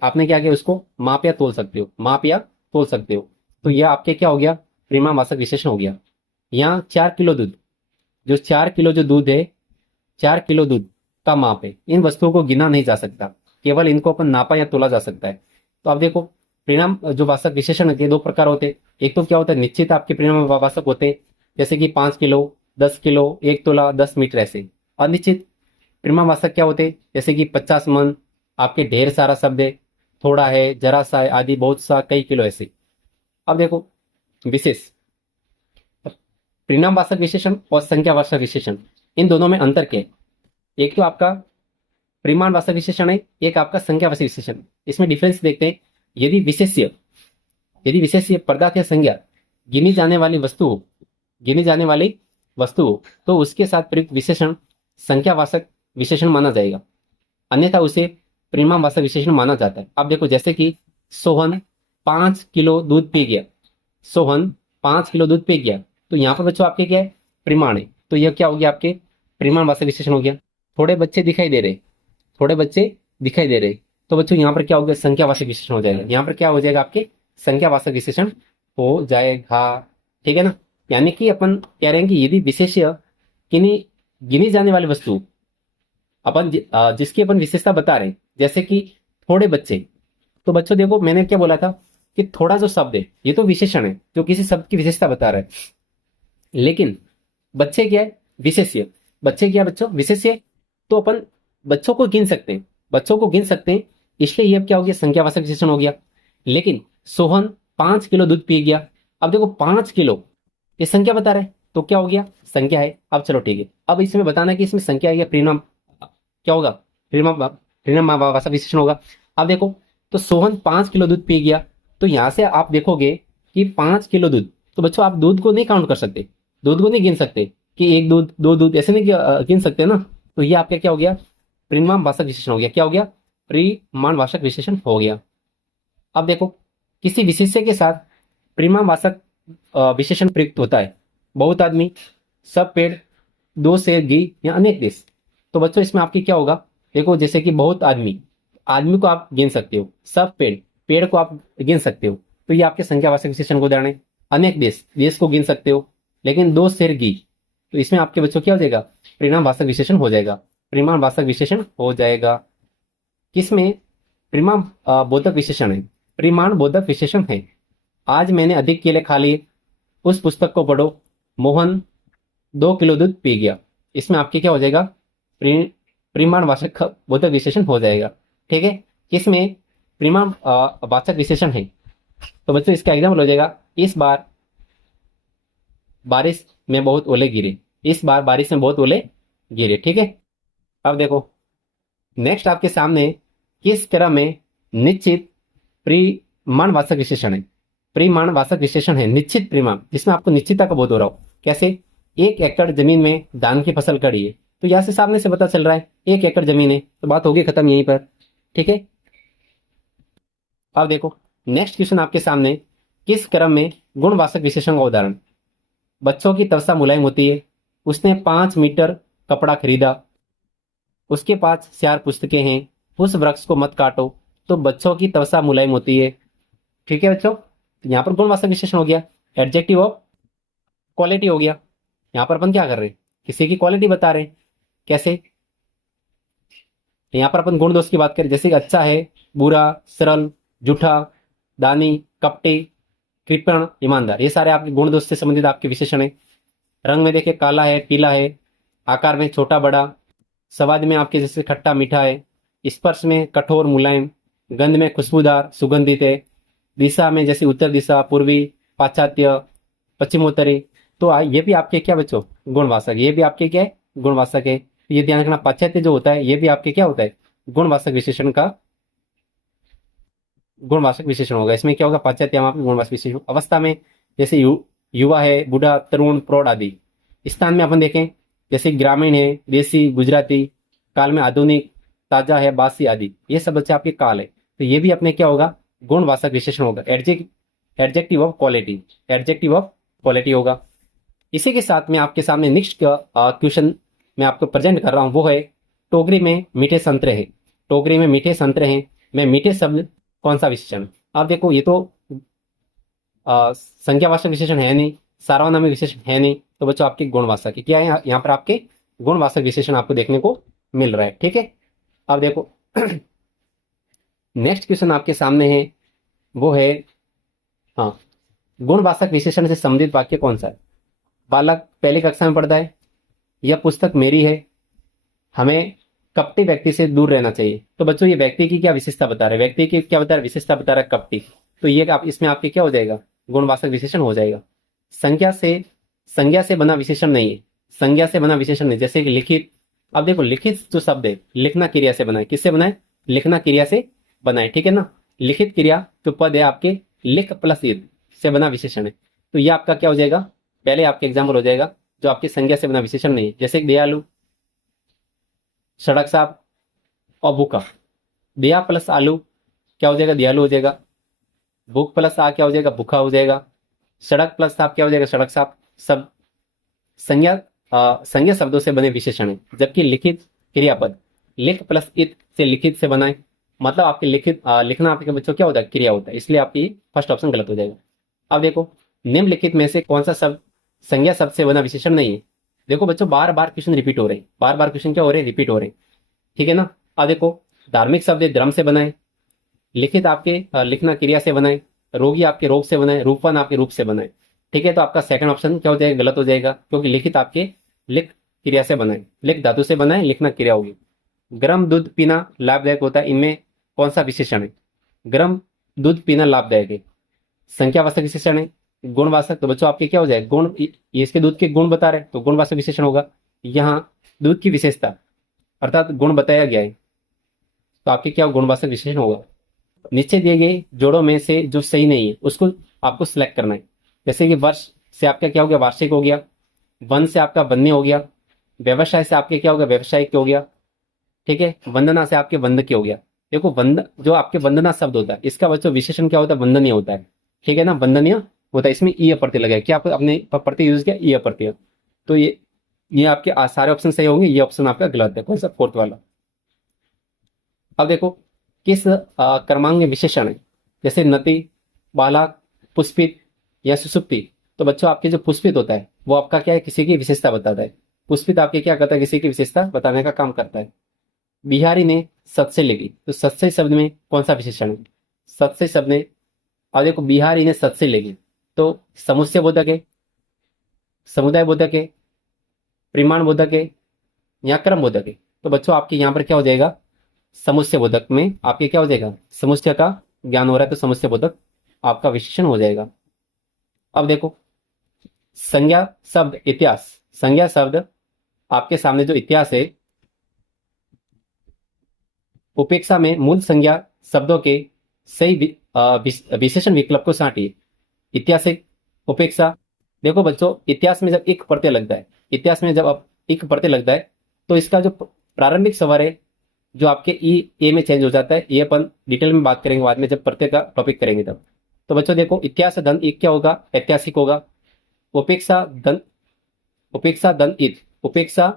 आपने क्या किया, उसको माप या तोल सकते हो, माप या तोल सकते हो। तो यह आपके क्या हो गया, परिमाणवाचक विशेषण हो गया। यहाँ 4 किलो दूध, जो 4 किलो जो दूध है, 4 किलो दूध का माप है। इन वस्तुओं को गिना नहीं जा सकता, केवल इनको अपन नापा या तोला जा सकता है। तो आप देखो परिणाम जो वाचक विशेषण के दो प्रकार होते हैं। एक तो क्या होता है, निश्चित आपके परिणाम वाचक होते हैं, जैसे कि 5 किलो, 10 किलो, 1 तोला, 10 मीटर, ऐसे। अनिश्चित परिणाम वाचक क्या होते हैं, जैसे कि 50 मन, आपके ढेर सारा शब्द है, थोड़ा है, जरा सा है, आदि, बहुत सा, कई किलो, ऐसे। अब देखो विशेष, परिणामवाचक विशेषण और संख्यावाचक विशेषण, इन दोनों में अंतर क्या है। एक तो आपका परिमाणवाचक विशेषण है, एक आपका संख्यावाचक विशेषण। इसमें डिफरेंस देखते हैं। यदि विशेष्य, यदि विशेष्य पदार्थ या संज्ञा गिनी जाने वाली वस्तु हो, गिनी जाने वाली वस्तु हो, तो उसके साथ प्रयुक्त विशेषण संख्यावाचक विशेषण माना जाएगा, अन्यथा उसे परिमाणवाचक विशेषण माना जाता है। अब देखो जैसे कि सोहन 5 किलो दूध पी गया, सोहन 5 किलो दूध पी गया, तो यहाँ पर बच्चों आपके क्या है, परिमाण है, तो यह क्या हो गया, आपके परिमाणवाचक विशेषण हो गया। थोड़े बच्चे दिखाई दे रहे, थोड़े बच्चे दिखाई दे रहे, तो बच्चों यहाँ पर क्या हो गया, संख्यावाचक विशेषण हो जाएगा। यहाँ पर क्या हो जाएगा, आपके संख्यावाचक विशेषण हो जाएगा, ठीक है ना। यानी कि अपन कह रहे हैं कि यदि विशेष्य किन्हीं गिनी जाने वाली वस्तु, अपन जिसकी अपन विशेषता बता रहे हैं, जैसे कि थोड़े बच्चे, तो बच्चों देखो मैंने क्या बोला था कि थोड़ा जो शब्द है ये तो विशेषण है, जो किसी शब्द की विशेषता बता रहा है, लेकिन बच्चे क्या है, विशेष्य। बच्चे क्या है बच्चों, विशेष्य। तो अपन बच्चों को गिन सकते हैं, बच्चों को गिन सकते हैं, इसलिए ये क्या हो गया, संख्यावाचक विशेषण हो गया। लेकिन सोहन 5 किलो दूध पी गया, अब देखो 5 किलो ये संख्या बता रहा है, तो क्या हो गया, संख्या है। अब चलो ठीक है, अब इसमें बताना है कि इसमें संख्या है या परिणाम, क्या होगा, परिणाम, परिणामवाचक विशेषण होगा। अब देखो तो सोहन 5 किलो दूध पी गया, तो यहां से आप देखोगे कि 5 किलो दूध, तो बच्चों आप दूध को नहीं काउंट कर सकते, दूध को नहीं गिन सकते कि एक दूध, दो दूध, ऐसे नहीं गिन सकते ना। तो ये आपका क्या हो गया, परिमाणवाचक विशेषण हो गया। क्या हो गया, परिमाणवाचक विशेषण हो गया। अब देखो किसी विशेष्य के साथ परिमाणवाचक विशेषण प्रयुक्त होता है, बहुत आदमी, सब पेड़, दो शेर, घी या अनेक देश। तो बच्चों इसमें आपकी क्या होगा, देखो जैसे कि बहुत आदमी, आदमी को आप गिन सकते हो, सब पेड़, पेड़ को आप गिन सकते हो, तो ये आपके संख्यावाचक विशेषण को उदाहरण है। अनेक देश, देश को गिन सकते हो, लेकिन दो शेर, घी, तो इसमें आपके बच्चों क्या हो जाएगा, परिणामवाचक विशेषण हो जाएगा, परिमाणवाचक विशेषण हो जाएगा। किसमें परिमाण बोधक विशेषण है, परिमाण बोधक विशेषण है। आज मैंने अधिक केले खा लिए, उस पुस्तक को पढ़ो, मोहन 2 किलो दूध पी गया। इसमें आपके क्या हो जाएगा, परिमाणवाचक बोधक विशेषण हो जाएगा, ठीक है। किसमें परिमाण वाचक विशेषण है। तो बच्चों इसका एग्जाम्पल हो जाएगा, इस बार बारिश में बहुत ओले गिरे। इस बार बारिश में बहुत ओले गिरे, ठीक है। अब देखो नेक्स्ट आपके सामने किस क्रम में निश्चित परिमाणवाचक विशेषण है। परिमाणवाचक विशेषण है निश्चित परिमाण, जिसमें आपको निश्चितता का बोध हो रहा हो। कैसे? 1 एकड़ जमीन में धान की फसल खड़ी है, तो यहां से सामने से पता चल रहा है 1 एकड़ जमीन है, तो बात होगी खत्म यहीं पर, ठीक है। अब देखो नेक्स्ट क्वेश्चन आपके सामने, किस क्रम में गुणवाचक विशेषण का उदाहरण। बच्चों की त्वचा मुलायम होती है, उसने 5 मीटर कपड़ा खरीदा, उसके पास 4 पुस्तकें हैं, उस वृक्ष को मत काटो। तो बच्चों की त्वचा मुलायम होती है, ठीक है बच्चों। यहां पर गुणवाचक विशेषण हो गया, एडजेक्टिव ऑफ क्वालिटी हो गया। यहां पर अपन क्या कर रहे हैं, किसी की क्वालिटी बता रहे हैं। कैसे? यहां पर अपन गुण दोष की बात करें, जैसे कि अच्छा है, बुरा, सरल, जूठा, दानी, कपटी, कृपण, ईमानदार, ये सारे आपके गुण दोष से संबंधित आपके विशेषण है। रंग में देखिए काला है, पीला है, आकार में छोटा बड़ा, स्वाद में आपके जैसे खट्टा मीठा है, स्पर्श में कठोर मुलायम, गंध में खुशबूदार सुगंधित है, दिशा में जैसे उत्तर दिशा, पूर्वी, पाश्चात्य, पश्चिमोत्तरी। तो ये भी आपके क्या बच्चों, गुणवाचक, ये भी आपके क्या है, गुणवाचक है। ये ध्यान रखना, पाश्चात्य जो होता है ये भी आपके क्या होता है, गुणवाचक विशेषण का गुणवाचक विशेषण होगा। इसमें क्या होगा, पाश्चात्य में गुणवाचक विशेषण। अवस्था में जैसे युवा है, बूढ़ा, तरुण, प्रौढ़ आदि। स्थान में अपन देखें जैसे ग्रामीण है, देसी, गुजराती। काल में आधुनिक, ताजा है, बासी आदि, ये सब बच्चे आपके काल है। तो ये भी अपने क्या होगा, गुणवाचक विशेषण होगा। Adjective of quality, adjective of quality होगा। इसी के साथ में आपके सामने नेक्स्ट क्वेश्चन मैं आपको प्रेजेंट कर रहा हूं, वो है टोकरी में मीठे संतरे हैं। टोकरी में मीठे संतरे हैं, मैं मीठे शब्द कौन सा विशेषण है? आप देखो ये तो संज्ञावाचक विशेषण है नहीं, सार्वनामिक विशेषण है नहीं, तो बच्चों आपके गुणवाचक है। क्या है यहाँ पर आपके गुणवाचक विशेषण आपको देखने को मिल रहा है, ठीक है। अब देखो नेक्स्ट क्वेश्चन आपके सामने है, वो है हाँ, गुणवाचक विशेषण से संबंधित वाक्य कौन सा है? बालक पहली कक्षा में पढ़ता है, यह पुस्तक मेरी है, हमें कपटी व्यक्ति से दूर रहना चाहिए। तो बच्चों ये व्यक्ति की क्या विशेषता बता रहे हैं, व्यक्ति की क्या बता रहा है, विशेषता बता रहा है कपटी। तो ये आप इसमें आपके क्या हो जाएगा, गुणवाचक विशेषण हो जाएगा। संज्ञा से बना विशेषण नहीं है, संज्ञा से बना विशेषण नहीं, जैसे कि लिखित। अब देखो लिखित जो शब्द है लिखना क्रिया से बना है, किससे बना है, लिखना क्रिया से बना है, ठीक है ना। लिखित क्रिया जो पद है आपके लिख प्लस ईद से बना विशेषण है। तो ये आपका क्या हो जाएगा, पहले आपके एग्जाम्पल हो जाएगा जो आपकी संज्ञा से बना विशेषण नहीं है, जैसे कि दयालु, सड़क साफ और भूखा। दया प्लस आलू क्या हो जाएगा, दयालु हो जाएगा। भूख प्लस आ क्या हो जाएगा, भूखा हो जाएगा। सड़क प्लस साफ क्या हो जाएगा, सड़क साफ। सब संज्ञा शब्दों से बने विशेषण है, जबकि लिखित क्रियापद लिख प्लस इत से लिखित से बनाए, मतलब आपके लिखना आपके बच्चों क्या होता है, क्रिया होता है, इसलिए आपकी फर्स्ट ऑप्शन गलत हो जाएगा। अब देखो निम्नलिखित में से कौन सा शब्द संज्ञा शब्द से बना विशेषण नहीं है। देखो बच्चों बार बार क्वेश्चन रिपीट हो रहे हैं, बार बार क्वेश्चन क्या हो रहे हैं, रिपीट हो रहे हैं, ठीक है ना। अब देखो धार्मिक शब्द धर्म से बनाए, लिखित आपके लिखना क्रिया से बनाए, रोगी आपके रोग से बनाए, रूपवान आपके रूप से बनाए, ठीक है। तो आपका सेकंड ऑप्शन क्या हो जाएगा, गलत हो जाएगा, क्योंकि लिखित आपके लिख क्रिया से बनाए, लिख धातु से बनाए, लिखना क्रिया होगी। गर्म दूध पीना लाभदायक होता है, इनमें कौन सा विशेषण है, गर्म दूध पीना लाभदायक है, संख्यावाचक विशेषण है। गुणवाचक तो बच्चों आपके क्या हो जाएगा, गुण, ये इसके दूध के गुण बता रहे हैं, तो गुणवाचक विशेषण होगा। यहाँ दूध की विशेषता अर्थात गुण बताया गया है, तो आपके क्या गुणवाचक विशेषण होगा। नीचे दिए गए जोड़ों में से जो सही नहीं है उसको आपको सिलेक्ट करना है। जैसे कि वर्ष से आपका क्या हो गया, वार्षिक हो गया। वन से आपका वन्य हो गया। व्यवसाय से आपके क्या हो गया, व्यवसायिक हो गया, ठीक है। वंदना से आपके वंदक हो गया। देखो जो आपके वंदना शब्द होता है इसका बच्चों विशेषण क्या होता है, वंदनीय होता है, ठीक है ना, वंदनीय होता है। इसमें ई प्रत्यय लगेगा, क्या आपको अपने प्रत्यय यूज किया, ई प्रत्यय। तो ये आपके सारे ऑप्शन सही होंगे, ये ऑप्शन आपका गलत है, कौन सा, फोर्थ वाला। अब देखो किस क्रमांक में विशेषण है, जैसे नति, बालक, पुष्पित या सुसुप्ति। तो बच्चों आपके जो पुष्पित होता है वो आपका क्या है, किसी की विशेषता बताता है। पुष्पित आपके क्या करता है, किसी की विशेषता बताने का काम करता है। बिहारी ने सत्सय लिखी, तो सत्सय शब्द में कौन सा विशेषण है, सत्सय शब्द में। अब देखो बिहारी ने सत्सय लिखी, तो समुच्चय बोधक है, समुदाय बोधक है, परिमाण बोधक है या क्रम बोधक है। तो बच्चों आपके यहाँ पर क्या हो जाएगा, समुच्चय बोधक में आपके क्या हो जाएगा, समुच्चय का ज्ञान हो रहा है तो समुच्चय बोधक आपका विशेषण हो जाएगा। अब देखो संज्ञा शब्द इतिहास, संज्ञा शब्द आपके सामने जो इतिहास है, उपेक्षा में मूल संज्ञा शब्दों के सही विशेषण विकल्प को साटिए। ऐतिहासिक, उपेक्षा। देखो बच्चों, इतिहास में जब एक प्रत्यय लगता है, इतिहास में जब अब एक प्रत्यय लगता है तो इसका जो प्रारंभिक स्वर है जो आपके ई ए में चेंज हो जाता है, ये अपन डिटेल में बात करेंगे बाद में जब प्रत्यय का टॉपिक करेंगे तब। तो बच्चों देखो, इतिहास धन एक क्या होगा, ऐतिहासिक होगा। उपेक्षा धन, उपेक्षा धन इत, उपेक्षा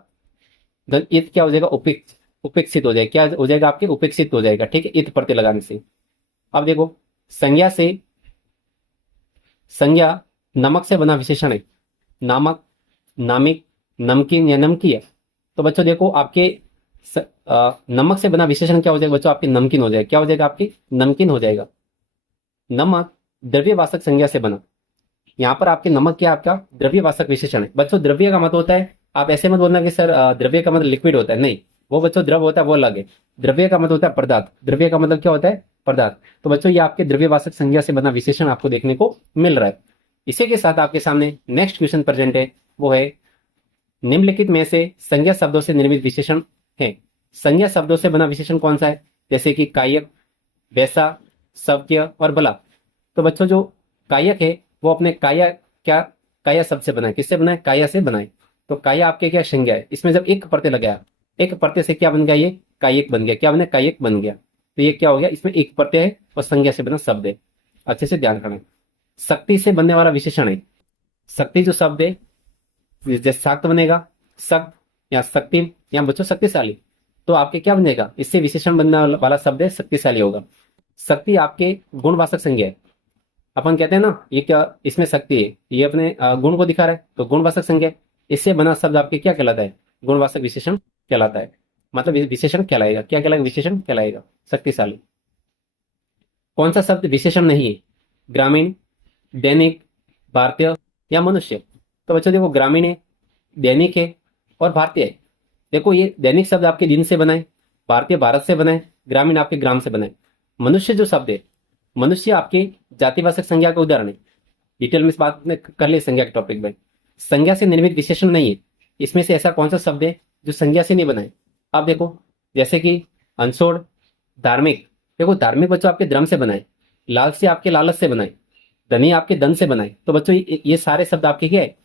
धन इत क्या हो जाएगा, उपेक्षित हो जाएगा। क्या हो जाएगा आपके, उपेक्षित हो जाएगा। ठीक है, इत प्रत्यय लगाने से। अब देखो संज्ञा से, संज्ञा नमक से बना विशेषण है, नामक, नामिक, नमकीन या नमकीय। तो बच्चों देखो आपके नमक से बना विशेषण क्या हो जाएगा बच्चों, आपकी नमकीन हो जाएगा। क्या हो जाएगा आपकी, नमकीन हो जाएगा। नमक द्रव्यवाचक संज्ञा से बना, यहाँ पर आपके नमक क्या आपका द्रव्यवाचक विशेषण है। बच्चों द्रव्य का मतलब होता है, आप ऐसे मत बोलना कि सर द्रव्य का मतलब लिक्विड होता है, नहीं, वो बच्चों द्रव होता है वो अलग है। द्रव्य का मतलब होता है पदार्थ, द्रव्य का मतलब क्या होता है, पदार्थ। तो बच्चों ये आपके द्रव्यवाचक संज्ञा से बना विशेषण आपको देखने को मिल रहा है। इसी के साथ आपके सामने नेक्स्ट क्वेश्चन प्रेजेंट है, वो है निम्नलिखित में से संज्ञा शब्दों से निर्मित विशेषण है। संज्ञा शब्दों से बना विशेषण कौन सा है, जैसे कि कायक, वैसा, सव्य और बला। तो बच्चों जो कायक है वो अपने काया, क्या काया शब्द से बनाए, किससे बनाए, काया से बनाए। तो काया आपके क्या संज्ञा है, इसमें जब एक प्रत्यय लगाया, एक प्रत्यय से क्या बन गया, ये कायक बन गया। क्या बना, कायक बन गया। तो ये क्या हो गया, इसमें एक प्रत्यय है और संज्ञा से बना शब्द है। अच्छे से ध्यान करना। शक्ति से बनने वाला विशेषण है, शक्ति जो शब्द है, जैसे शक्त बनेगा, शक्त या शक्ति या बच्चों शक्तिशाली, तो आपके क्या बनेगा, इससे विशेषण बनने वाला शब्द है शक्तिशाली होगा। शक्ति आपके गुणवाचक संज्ञा है। अपन कहते हैं ना ये क्या, इसमें शक्ति है, ये अपने गुण को दिखा रहा है तो गुणवाचक संज्ञा है। इससे बना शब्द आपके क्या कहलाता है, गुणवाचक विशेषण कहलाता है। मतलब विशेषण कहलाएगा, क्या कहलाएगा, विशेषण कहलाएगा, शक्तिशाली। कौन सा शब्द विशेषण नहीं है, ग्रामीण, दैनिक, भारतीय या मनुष्य। तो बच्चों देखो ग्रामीण है, दैनिक है और भारतीय है। देखो ये दैनिक शब्द आपके दिन से बनाए, भारतीय भारत से बनाए, ग्रामीण आपके ग्राम से बनाए। मनुष्य जो शब्द है, मनुष्य आपके जातिवाचक संज्ञा का उदाहरण है। डिटेल में इस बात में कर ले संज्ञा के टॉपिक में। संज्ञा से निर्मित विशेषण नहीं है, इसमें से ऐसा कौन सा शब्द है जो संज्ञा से नहीं बनाए। आप देखो जैसे कि अंशोड़, धार्मिक। देखो धार्मिक बच्चों आपके धर्म से बनाए, लालसी आपके लालच से बनाए, धनी आपके धन से बनाए। तो बच्चों ये सारे शब्द आपके क्या है,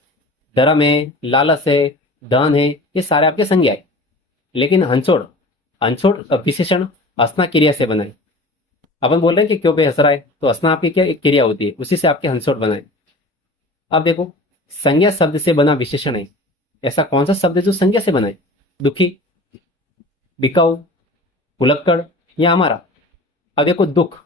धर्म है, लालच है, धन है, ये सारे आपके संज्ञा है। लेकिन हंसोड़, हंसोड़ विशेषण हंसना क्रिया से बनाए। अपन बोल रहे हैं कि क्यों पे हंस रहा है, तो हंसना आपकी क्या एक क्रिया होती है, उसी से आपके हंसोड़ बनाए। अब देखो संज्ञा शब्द से बना विशेषण है, ऐसा कौन सा शब्द है जो संज्ञा से बनाए, दुखी, बिकाऊ, भुलक्कड़ या हमारा। अब देखो दुख,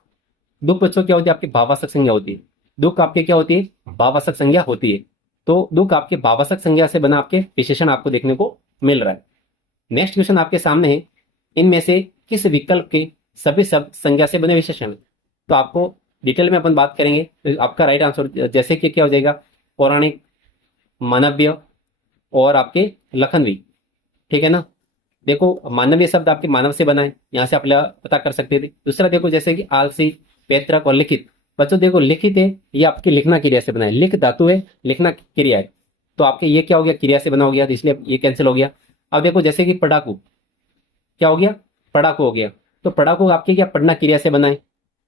दुख बच्चों क्या होती है, आपकी भाववाचक संज्ञा होती है। दुख आपके क्या होती है, भाववाचक संज्ञा होती है। तो दुख आपके भाववाचक संज्ञा से बना आपके विशेषण आपको देखने को मिल रहा है। नेक्स्ट क्वेश्चन आपके सामने है, इनमें से किस विकल्प के सभी शब्द संज्ञा से बने विशेषण है। तो आपको डिटेल में अपन बात करेंगे, तो आपका राइट आंसर जैसे कि क्या हो जाएगा, पौराणिक, मानवीय और आपके लखनवी। ठीक है ना। देखो मानवीय शब्द आपके मानव से बना है, यहाँ से आप पता कर सकते थे। दूसरा देखो जैसे कि आलसी, पैतृक और लिखित। बच्चों देखो लिखित है, ये आपकी लिखना क्रिया से बना है, लिख धातु है, लिखना क्रिया है। तो आपके ये क्या हो गया, क्रिया से बना हो गया, तो इसलिए ये कैंसिल हो गया। अब देखो जैसे कि पढ़ाकू, क्या हो गया, पढ़ाकू हो गया। तो पढ़ाकू आपके क्या, पढ़ना क्रिया से बना है।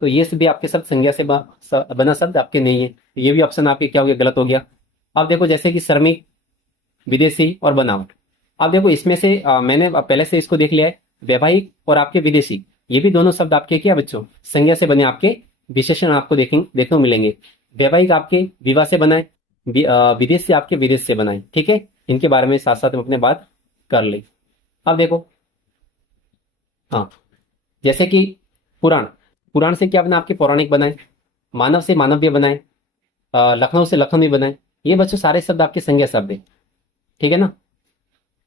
तो ये भी आपके शब्द संज्ञा से बना शब्द आपके नहीं है, तो ये भी ऑप्शन आपके क्या हो गया, गलत हो गया। अब देखो जैसे कि श्रमिक, विदेशी और बनावट। अब देखो इसमें से मैंने पहले से इसको देख लिया है, वैवाहिक और आपके विदेशी, ये भी दोनों शब्द आपके क्या बच्चों, संज्ञा से बने आपके विशेषण आपको देखने को मिलेंगे। वैवाहिक आपके विवाह से बनाए, विदेश से आपके विदेश से बनाए। ठीक है, इनके बारे में साथ साथ में अपने बात कर ली। अब देखो हाँ, जैसे कि पुराण, पुराण से क्या बना, आपके पौराणिक बनाए, मानव से मानवीय बनाए, लखनऊ से लखनवी बनाए। ये बच्चों सारे शब्द आपके संज्ञा शब्द है। ठीक है ना।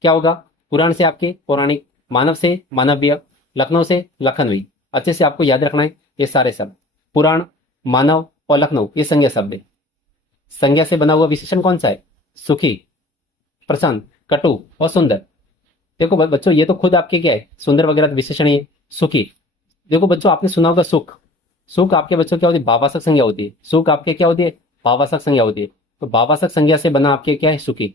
क्या होगा, पुराण से आपके पौराणिक, मानव से मानवीय, लखनऊ से लखनवी। अच्छे से आपको याद रखना है ये सारे शब्द, पुराण, मानव और लखनऊ ये संज्ञा शब्द है। संज्ञा से बना हुआ विशेषण कौन सा है, सुखी, प्रसन्न, कटु और सुंदर। देखो बच्चों ये तो खुद आपके क्या है, सुंदर वगैरह विशेषण है, सुखी। देखो बच्चों, आपने सुना होगा सुख। सुख आपके बच्चों क्या होती है? भाववाचक संज्ञा होती है। सुख आपके क्या होती है? भाववाचक संज्ञा होती है। तो भाववाचक संज्ञा से बना आपके क्या है? सुखी।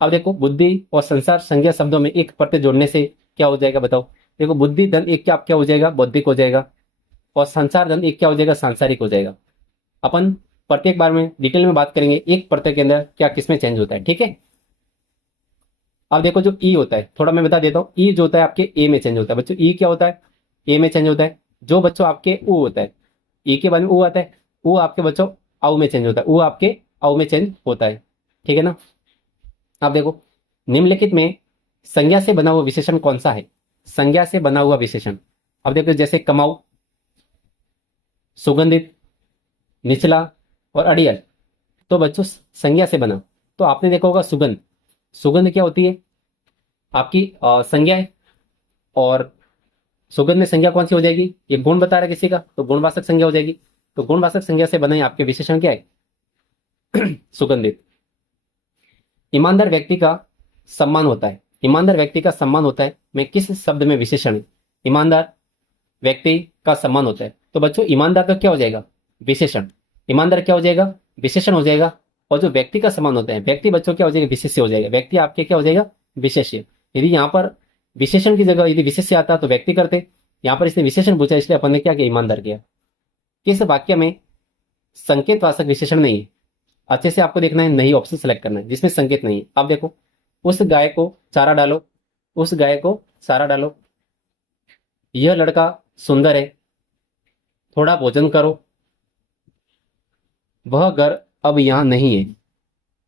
अब देखो, बुद्धि और संसार संज्ञा शब्दों में एक प्रत्यय जोड़ने से क्या हो जाएगा बताओ? देखो, बुद्धि धन एक क्या हो जाएगा? बौद्धिक हो जाएगा। और संसार धन एक क्या हो जाएगा? सांसारिक हो जाएगा। अपन प्रत्येक बार में डिटेल में बात करेंगे एक प्रत्यय के अंदर क्या किसमें चेंज होता है, ठीक है। अब देखो, जो ई होता है, थोड़ा मैं बता देता हूँ। ई जो होता है आपके ए में चेंज होता है बच्चों। ई क्या होता है? ए में चेंज होता है। जो बच्चों आपके ऊ होता है, ई के बाद में ऊ आता है। ऊ आपके बच्चों आउ में चेंज होता है। ऊ आपके आउ में चेंज होता है, ठीक है ना। अब देखो, निम्नलिखित में संज्ञा से बना हुआ विशेषण कौन सा है? संज्ञा से बना हुआ विशेषण। अब देखो, जैसे कमाऊ, सुगंधित, निचला और अड़ियल। तो बच्चों संज्ञा से बना, तो आपने देखा होगा सुगंध। सुगंध क्या होती है? आपकी संज्ञा है। और सुगंध में संज्ञा कौन सी हो जाएगी? ये गुण बता रहा है किसी का, तो गुणवाचक संज्ञा हो जाएगी। तो गुणवाचक संज्ञा से बने आपके विशेषण क्या है? सुगंधित। ईमानदार व्यक्ति का सम्मान होता है। ईमानदार व्यक्ति का सम्मान होता है मैं किस शब्द में विशेषण है? ईमानदार व्यक्ति का सम्मान होता है। तो बच्चों ईमानदार का क्या हो जाएगा? विशेषण। ईमानदार क्या हो जाएगा? विशेषण हो जाएगा। और जो व्यक्ति का सम्मान होता है, व्यक्ति बच्चों क्या हो जाएगा? विशेष्य हो जाएगा। व्यक्ति आपके क्या हो जाएगा? विशेष्य। यदि यहाँ पर विशेषण की जगह यदि विशेष्य आता तो व्यक्ति करते। यहाँ पर इसने विशेषण पूछा, इसलिए अपन ने क्या किया? ईमानदार किया। किस वाक्य में संकेतवाचक विशेषण नहीं है? अच्छे से आपको देखना है, नहीं ऑप्शन सेलेक्ट करना है जिसमें संकेत नहीं है। अब देखो, उस गाय को चारा डालो। उस गाय को चारा डालो। यह लड़का सुंदर है, थोड़ा भोजन करो। वह घर अब यहां नहीं है।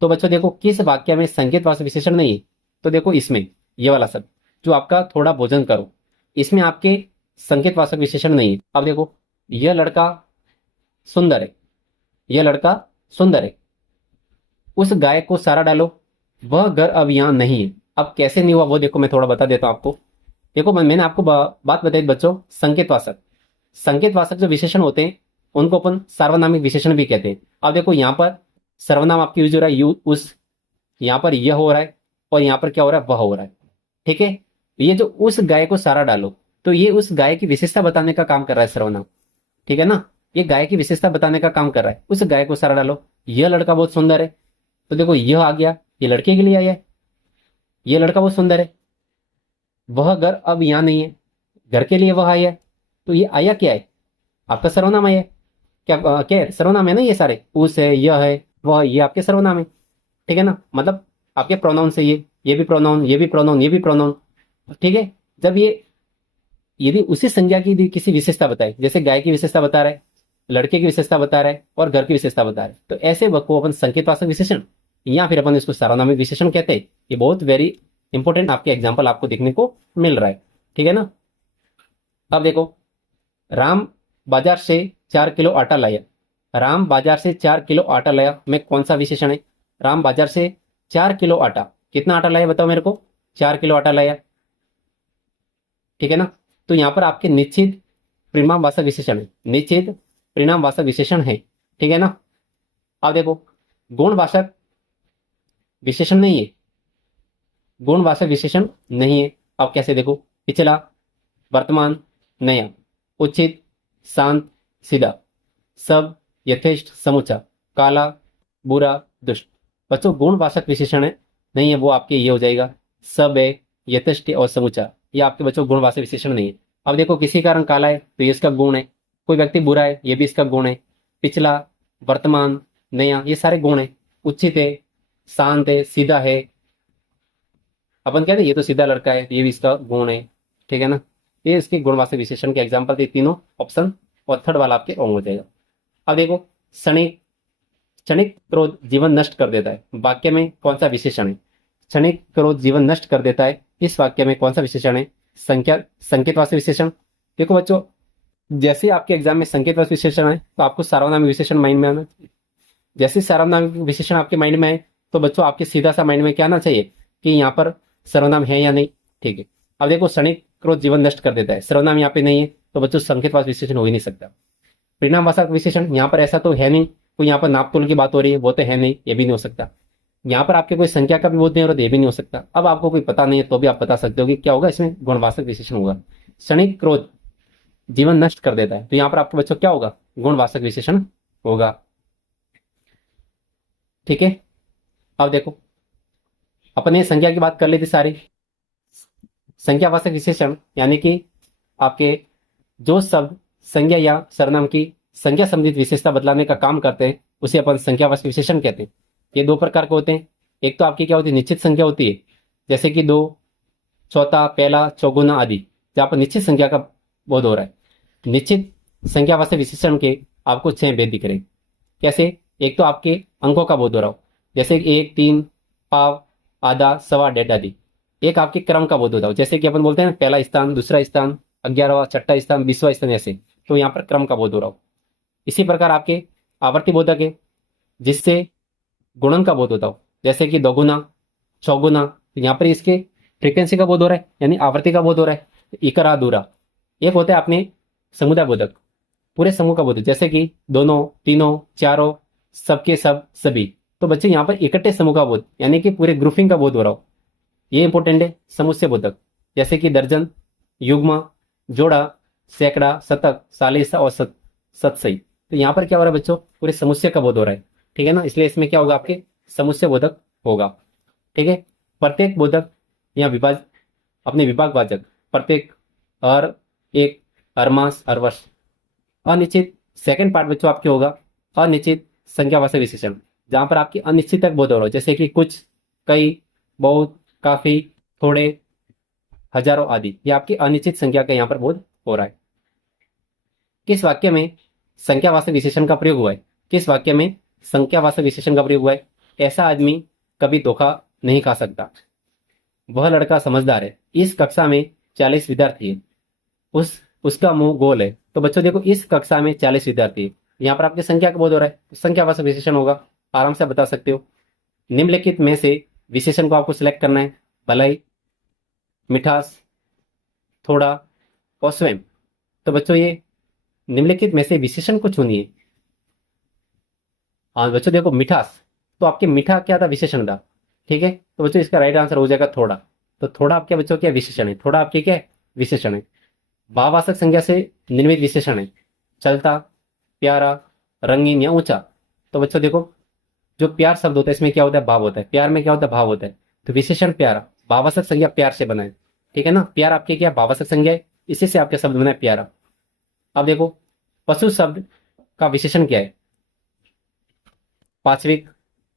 तो बच्चों देखो, किस वाक्य में संकेतवाचक विशेषण नहीं है? तो देखो इसमें, ये वाला शब्द जो आपका थोड़ा भोजन करो, इसमें आपके संकेतवाचक विशेषण नहीं है। अब देखो, यह लड़का सुंदर है। यह लड़का सुंदर है। उस गाय को चारा डालो। वह घर अब यहां नहीं है। अब कैसे नहीं हुआ वो देखो, मैं थोड़ा बता देता हूं आपको। देखो, मैंने आपको बात बताई बच्चों, संकेतवाचक। संकेतवाचक जो विशेषण होते हैं उनको अपन सार्वनामिक विशेषण भी कहते हैं। अब देखो, यहाँ पर सर्वनाम आपकी यूज हो रहा है यू, उस। यहाँ पर यह हो रहा है और यहाँ पर क्या हो रहा है? वह हो रहा है, ठीक है। ये जो उस गाय को चारा डालो, तो ये उस गाय की विशेषता बताने का काम कर रहा है सर्वनाम, ठीक है ना। ये गाय की विशेषता बताने का काम कर रहा है। उस गाय को चारा डालो। यह लड़का बहुत सुंदर है, तो देखो यह आ गया, ये लड़के के लिए आया है। यह लड़का बहुत सुंदर है। वह घर अब यहां नहीं है, घर के लिए वह आया है। तो ये आया क्या है? आपका सर्वनाम आया है। क्या क्या है? सर्वनाम है ना ये सारे। उस है, यह है, वह, ये आपके सर्वनाम है, ठीक है ना। मतलब आपके प्रोनाउन से ये भी प्रोनाउन, ये भी प्रोनाउन, ये भी प्रोनाउन, ठीक है। जब ये यदि उसी संज्ञा की यदि किसी विशेषता बताए, जैसे गाय की विशेषता बता रहा है, लड़के की विशेषता बता रहा है और घर की विशेषता बता रहा है, तो ऐसे को अपन संकेतवाचक विशेषण या फिर अपन इसको सार्वनामिक विशेषण कहते हैं। ये बहुत वेरी इंपॉर्टेंट आपके एग्जाम्पल आपको देखने को मिल रहा है, ठीक है ना। अब देखो, राम बाजार से 4 किलो आटा लाया। राम बाजार से 4 किलो आटा लाया में कौन सा विशेषण है? राम बाजार से 4 किलो आटा, कितना आटा लाया बताओ मेरे को? 4 किलो आटा लाया, ठीक है ना। तो यहां पर आपके निश्चित परिणामवाचक विशेषण है। निश्चित परिणामवाचक विशेषण है, ठीक है ना। अब देखो, गुणवाचक विशेषण नहीं है। गुणवाचक विशेषण नहीं है। अब कैसे? देखो, पिछला, वर्तमान, नया, उचित, शांत, सीधा, सब, यथेष्ट, समूचा, काला, बुरा, दुष्ट। बच्चों गुणवाचक विशेषण है नहीं है, वो आपके ये हो जाएगा, सब है, यथेष्ट और समूचा। ये आपके बच्चों गुणवाचक विशेषण नहीं है। अब देखो, किसी का रंग काला है तो ये इसका गुण है। कोई व्यक्ति बुरा है, ये भी इसका गुण है। पिछला, वर्तमान, नया, ये सारे गुण है। उचित है, शांत है, सीधा है, अपन कहते हैं ये तो सीधा लड़का है, ये भी इसका गुण है, ठीक है ना। ये इसके गुणवाचक विशेषण के एग्जाम्पल थे तीनों ऑप्शन, और थर्ड वाला आपके रॉन्ग हो जाएगा। अब देखो, क्षणिक। क्षणिक क्रोध जीवन नष्ट कर देता है, वाक्य में कौन सा विशेषण है? क्षणिक क्रोध जीवन नष्ट कर देता है, इस वाक्य में कौन सा विशेषण है? संकेतवाचक विशेषण। देखो बच्चों, जैसे आपके एग्जाम में संकेतवाचक विशेषण है तो आपको सार्वनामिक विशेषण माइंड में आना। जैसे सार्वनामिक विशेषण आपके माइंड में आए तो बच्चों आपके सीधा सा माइंड में क्या आना चाहिए कि यहाँ पर सर्वनाम है या नहीं, ठीक है। अब देखो, क्षणिक क्रोध जीवन नष्ट कर देता है, सर्वनाम यहाँ पे नहीं है, तो बच्चों संकेतवाचक विशेषण हो ही नहीं सकता। परिणामवाचक विशेषण, यहाँ पर ऐसा तो है नहीं, कोई यहाँ पर नापतोल की बात हो रही है, वो तो है नहीं, ये भी नहीं हो सकता। यहाँ पर आपके कोई संख्या का भी बोध नहीं हो रहा, ये भी नहीं हो सकता। अब आपको कोई पता नहीं है तो भी आप बता सकते हो कि क्या होगा, इसमें गुणवाचक विशेषण होगा। क्षणिक क्रोध जीवन नष्ट कर देता है। तो यहाँ पर आपके बच्चों क्या होगा, गुणवाचक विशेषण होगा। ठीक है, अब देखो अपने संज्ञा की बात कर ली थी सारी। संज्ञावाचक विशेषण यानी कि आपके जो शब्द संज्ञा या सर्वनाम की संज्ञा संबंधित विशेषता बदलाने का काम करते हैं उसे अपन संज्ञावाचक विशेषण कहते हैं। ये दो प्रकार के होते हैं। एक तो आपकी क्या होती है, निश्चित संख्या होती है, जैसे कि 2, चौथा, पहला, चौगुना आदि, जहां पर निश्चित संख्या का बोध हो रहा है। निश्चित संख्यावाचक विशेषण के आपको 6 भेद दिख रहे हैं। कैसे, एक तो आपके अंकों का बोध हो रहा हो, जैसे 1, 3, पाव, आधा, सवा, डेढ़ आदि। एक आपके क्रम का बोध होता हो, जैसे कि अपन बोलते हैं ना, पहला स्थान, दूसरा स्थान, 11वां, छठा स्थान, 20वां स्थान, ऐसे। तो यहाँ पर क्रम का बोध हो रहा हो। इसी प्रकार आपके आवर्ती बोधक है, जिससे गुणन का बोध होता हो, जैसे कि दोगुना, चौगुना। तो यहाँ पर इसके फ्रीक्वेंसी का बोध हो रहा है, यानी आवृत्ति का बोध हो रहा है। इकरा दूरा। एक होता है अपने समुदाय बोधक, पूरे समूह का बोधक, जैसे कि दोनों, तीनों, चारों, सबके सब, सभी। तो बच्चे यहाँ पर इकट्ठे समूह का बोध यानी कि पूरे ग्रुपिंग का बोध हो रहा हो, ये इंपॉर्टेंट है। समुच्चय बोधक, जैसे कि दर्जन, युग्म, जोड़ा, सैकड़ा, शतक, सालिस और सतसई। तो यहाँ पर क्या हो रहा है बच्चों, पूरे समुच्चय का बोध हो रहा है। ठीक है ना, इसलिए इसमें क्या होगा, आपके समुच्चय बोधक होगा। ठीक है, प्रत्येक बोधक या विभाज अपने विभागवाचक, प्रत्येक, हर, एक, हर मास, हर वर्ष। अनिश्चित सेकंड पार्ट बच्चों आपके होगा अनिश्चित संख्यावाचक विशेषण, जहां पर आपकी अनिश्चित तक बोध हो रहा है, जैसे कि कुछ, कई, बहुत, काफी, थोड़े, हजारों आदि। ये आपकी अनिश्चित संख्या का यहाँ पर बोध हो रहा है। किस वाक्य में संख्यावाचक विशेषण का प्रयोग हुआ है, किस वाक्य में संख्यावाचक विशेषण का प्रयोग हुआ है। ऐसा आदमी कभी धोखा नहीं खा सकता, वह लड़का समझदार है, इस कक्षा में 40 विद्यार्थी है, उसका मुंह गोल है। तो बच्चों देखो, इस कक्षा में 40 विद्यार्थी है, यहाँ पर आपकी संख्या का बोध हो रहा है, संख्यावाचक विशेषण होगा, आराम से बता सकते हो। निम्नलिखित में से विशेषण को आपको सिलेक्ट करना है, भलाई, मिठास, थोड़ा और स्वयं। तो बच्चों ये निम्नलिखित में से विशेषण को चुनिए। हाँ बच्चों देखो, मिठास, तो आपके मीठा क्या था, विशेषण था। ठीक है, तो बच्चों इसका राइट आंसर हो जाएगा थोड़ा। तो थोड़ा आपके बच्चों क्या विशेषण है, थोड़ा आपके क्या विशेषण है। भाववाचक संज्ञा से निर्मित विशेषण है, चलता, प्यारा, रंगीन या ऊंचा। तो बच्चों देखो, जो प्यार शब्द होता है इसमें क्या होता है, भाव होता है। प्यार में क्या होता है, भाव होता है। तो विशेषण प्यारा, भाववाचक संज्ञा प्यार से बना है। ठीक है ना, प्यार आपके क्या भाववाचक संज्ञा है, इसी से आपके शब्द बना है प्यारा। अब देखो, पशु शब्द का विशेषण क्या है, पाश्विक,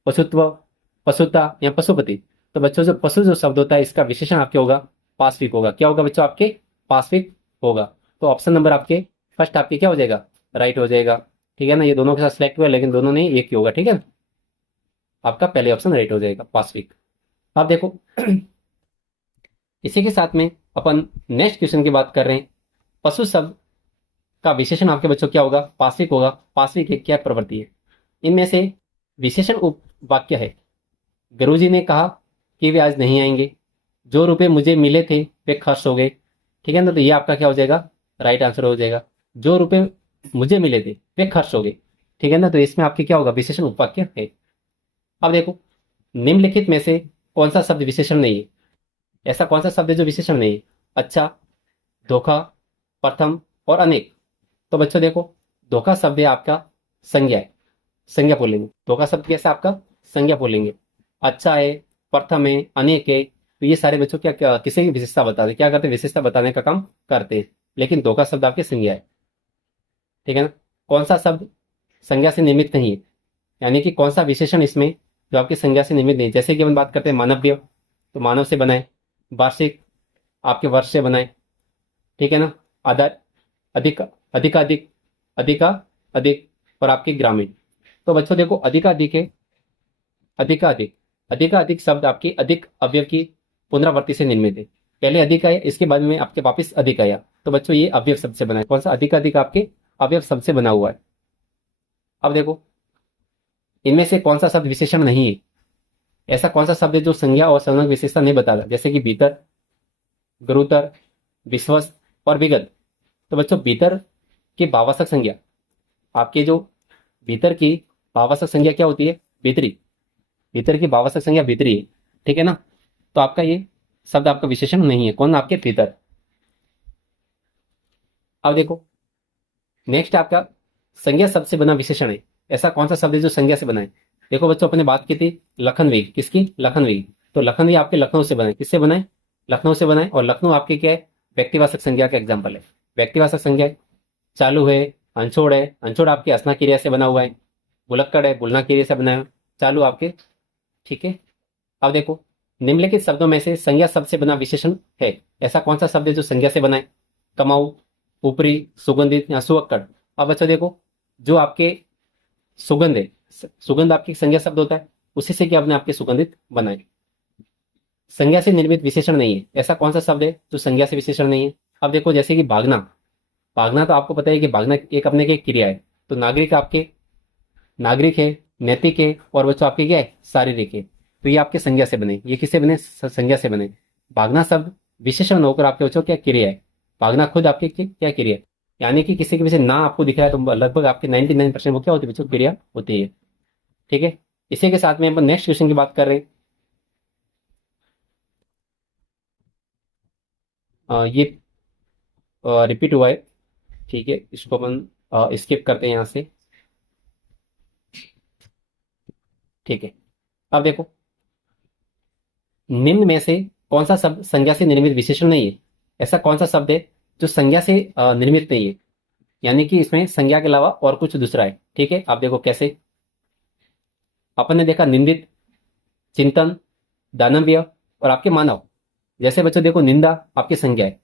पशुत्व, पशुता या पशुपति। तो बच्चों जो पशु जो शब्द होता है इसका विशेषण आपके होगा पाश्विक होगा। क्या होगा बच्चों, आपके पाश्विक होगा। तो ऑप्शन नंबर आपके फर्स्ट आपके क्या हो जाएगा, राइट हो जाएगा। ठीक है ना, ये दोनों के साथ सिलेक्ट हुआ, लेकिन दोनों नहीं, एक ही होगा। ठीक है, आपका पहले ऑप्शन राइट हो जाएगा, पाश्विक। आप देखो इसी के साथ में अपन नेक्स्ट क्वेश्चन की बात कर रहे हैं। पशु शब्द का विशेषण आपके बच्चों क्या होगा, पाश्विक होगा। पाश्विक एक क्या प्रवृत्ति है, इनमें से विशेषण उप वाक्य है, गुरुजी ने कहा कि वे आज नहीं आएंगे, जो रुपए मुझे मिले थे वे खर्च हो गए। ठीक है ना, तो ये आपका क्या हो जाएगा, राइट आंसर हो जाएगा। जो रुपए मुझे मिले थे वे खर्च हो गए। ठीक है ना, तो इसमें आपके क्या होगा, विशेषण उपवाक्य है। अब देखो, निम्नलिखित में से कौन सा शब्द विशेषण नहीं है, ऐसा कौन सा शब्द है जो विशेषण नहीं है। अच्छा, धोखा, प्रथम और अनेक। तो बच्चों देखो, धोखा शब्द है आपका संज्ञा है, संज्ञा पुल्लिंग। धोखा शब्द कैसा आपका, संज्ञा पुल्लिंग है। अच्छा है, प्रथम है, अनेक है। तो ये सारे बच्चों क्या, क्या किसी की विशेषता बताते हैं, क्या करते हैं, विशेषता बताने का काम करते हैं। लेकिन धोखा शब्द आपकी संज्ञा है। ठीक है ना, कौन सा शब्द संज्ञा से निर्मित नहीं है, यानी कि कौन सा विशेषण इसमें जो आपकी संज्ञा से निर्मित नहीं। जैसे कि हम बात करते हैं मानवीय, तो मानव से बनाए, वार्षिक आपके वर्ष से बनाए। ठीक है ना, आधार, अधिक, अधिकाधिक, अधिका अधिक, और आपके ग्रामीण। तो बच्चों देखो, अधिकाधिक है, अधिकाधिक, अधिकाधिक शब्द आपकी अधिक अवयव की पुनरावृत्ति से निर्मित है। पहले अधिक आया, इसके बाद में आपके वापिस अधिक आया। तो बच्चों ये अवयव शब्द से बना है। कौन सा, अधिकाधिक आपके अवयव शब्द से बना हुआ है। अब देखो, इनमें से कौन सा शब्द विशेषण नहीं है, ऐसा कौन सा शब्द है जो संज्ञा और संलग्न विशेषता नहीं बताता, जैसे कि भीतर, गुरुतर, विश्वस्त और विगत। तो बच्चों भीतर की भावात्मक संज्ञा, आपके जो भीतर की भावात्मक संज्ञा क्या होती है, भीतरी, भीतर की भावात्मक संज्ञा भीतरी है। ठीक है ना, तो आपका ये शब्द आपका विशेषण नहीं है। कौन, आपके भीतर। अब देखो नेक्स्ट आपका संज्ञा शब्द से बना विशेषण है। ऐसा कौन सा शब्द है जो संज्ञा से बना है? देखो बच्चों अपने बात की थी लखनवी, किसकी? लखनवी। तो लखनवी आपके लखनऊ से बना है। किससे बना है? लखनऊ से बना है। और लखनऊ आपके क्या है? व्यक्तिवाचक संज्ञा का एग्जाम्पल है। व्यक्तिवाचक संज्ञा है। चालू है, अंछोड़ है, अंछोड़ आपके असना क्रिया से बना हुआ है। बुलक्कड़ है, बुलना क्रिया से बना है। चालू आपके, ठीक है। अब देखो निम्नलिखित शब्दों में से संज्ञा शब्द से बना विशेषण है। ऐसा कौन सा शब्द है जो संज्ञा से बना है? कमाऊ, ऊपरी, सुगंधित या सुअक्कड़। अब बच्चों देखो जो आपके सुगंध है, सुगंध आपकी संज्ञा शब्द होता है, उसी से क्या आपने आपके सुगंधित बनाए। संज्ञा से निर्मित विशेषण नहीं है। ऐसा कौन सा शब्द है जो संज्ञा से विशेषण नहीं है? अब देखो जैसे कि भागना, भागना तो आपको पता है कि भागना एक अपने की एक क्रिया है। तो नागरिक आपके नागरिक है, नैतिक है, और बच्चों आपके क्या है? शारीरिक है। तो ये आपके संज्ञा से बने। ये किससे बने? संज्ञा से बने। भागना शब्द विशेषण होकर आपके बच्चों क्या क्रिया है? भागना खुद आपकी क्या क्रिया है? यानी कि किसी के पीछे ना आपको दिख रहा है तो लगभग आपके 99% वो क्या होती है बच्चों? क्रिया होती है। ठीक है। इसी के साथ में अपन नेक्स्ट क्वेश्चन की बात कर रहे हैं। ये रिपीट हुआ है, ठीक है, इसको अपन स्किप करते हैं यहाँ से। ठीक है। अब देखो निम्न में से कौन सा शब्द संज्ञा से निर्मित विशेषण नहीं है? ऐसा कौन सा शब्द है जो संज्ञा से निर्मित नहीं है, यानी कि इसमें संज्ञा के अलावा और कुछ दूसरा है? ठीक है। आप देखो कैसे। अपन ने देखा निंदित, चिंतन, दानव्य और आपके मानव। जैसे बच्चों देखो निंदा आपकी संज्ञा है,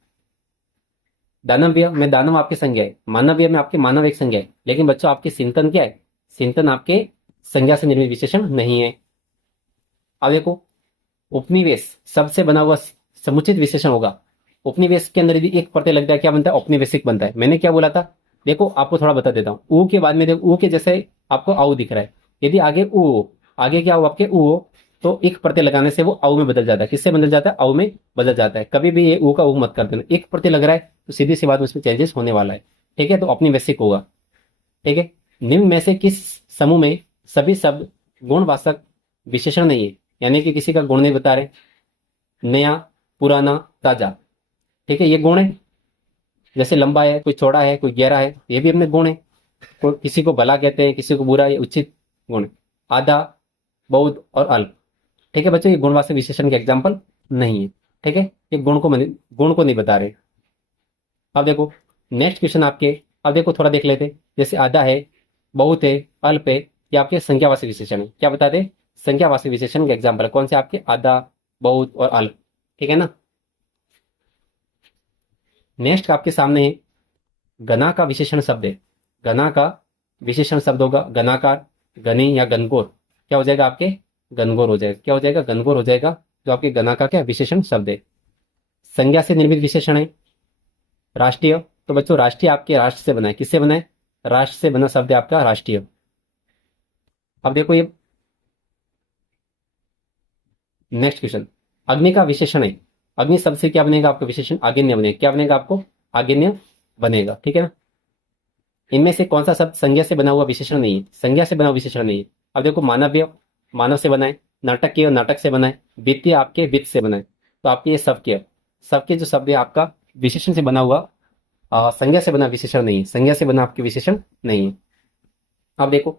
दानव्य में दानव आपकी संज्ञा है, मानव्य में आपके मानव एक संज्ञा है। लेकिन बच्चों आपके चिंतन क्या है? चिंतन आपके संज्ञा से निर्मित विशेषण नहीं है। अब देखो उपनिवेश शब्द से बना हुआ समुचित विशेषण होगा। उपनिवेश के अंदर यदि एक प्रत्यय लग जाए क्या बनता है? औपनिवेशिक बनता है। मैंने क्या बोला था? देखो आपको थोड़ा बता देता हूँ। ऊ के बाद में देखो ऊ के जैसे आपको आऊ दिख रहा है। यदि आगे ऊ हो, आगे क्या हो आपके ऊ हो, तो एक प्रत्यय लगाने से वो आऊ में बदल जाता है। किससे बदल जाता है? आऊ में बदल जाता है। कभी भी ये ऊ का ऊ मत कर देना। एक प्रत्यय लग रहा है तो सीधी सी बात उसमें चेंजेस होने वाला है। ठीक है। तो औपनिवेशिक होगा। ठीक है। निम्न में से किस समूह में सभी शब्द गुणवाचक विशेषण नहीं है, यानी कि किसी का गुण नहीं बता रहे? नया, पुराना, ताजा। ठीक है। ये गुण है। जैसे लंबा है, कोई चौड़ा है, कोई गहरा है, ये भी अपने गुण है। कोई किसी को भला कहते हैं, किसी को बुरा, ये उचित गुण है। आधा, बहुत और अल्प। ठीक है बच्चों, ये गुणवाचक विशेषण के एग्जाम्पल नहीं है। ठीक है। ये गुण को नहीं बता रहे। अब देखो नेक्स्ट क्वेश्चन आपके, अब देखो थोड़ा देख लेते। जैसे आधा है, बहुत है, अल्प है, ये आपके संख्यावाचक विशेषण है। क्या बता दे? संख्यावाचक विशेषण के एग्जाम्पल कौन से? आपके आधा, बहुत और अल्प। ठीक है ना। नेक्स्ट आपके सामने है गना का विशेषण शब्द है। गना का विशेषण शब्द होगा गनाकार, गनी या गनगोर। क्या हो जाएगा आपके? गनगोर हो जाएगा। क्या हो जाएगा? गनगोर हो जाएगा। जो आपके गना का क्या विशेषण शब्द है। संज्ञा से निर्मित विशेषण है राष्ट्रीय। तो बच्चों राष्ट्रीय आपके राष्ट्र से बना है। किससे बना है? राष्ट्र से बना शब्द है आपका राष्ट्रीय। अब देखो ये नेक्स्ट क्वेश्चन, अग्नि का विशेषण है। अग्नि शब्द से क्या बनेगा आपका विशेषण? आगिन्य बनेगा। क्या बनेगा आपको? आगिन्य बनेगा। ठीक है ना। इनमें से कौन सा शब्द संज्ञा से बना हुआ विशेषण नहीं है? संज्ञा से बना हुआ विशेषण नहीं है। अब देखो मानव्य, मानव से बना है। नाटकीय, नाटक से बना है। वित्तीय आपके वित्त से बना है। तो आपके ये सबके सबके जो शब्द है आपका विशेषण से बना हुआ, संज्ञा से बना विशेषण नहीं है। संज्ञा से बना आपके विशेषण नहीं है। अब देखो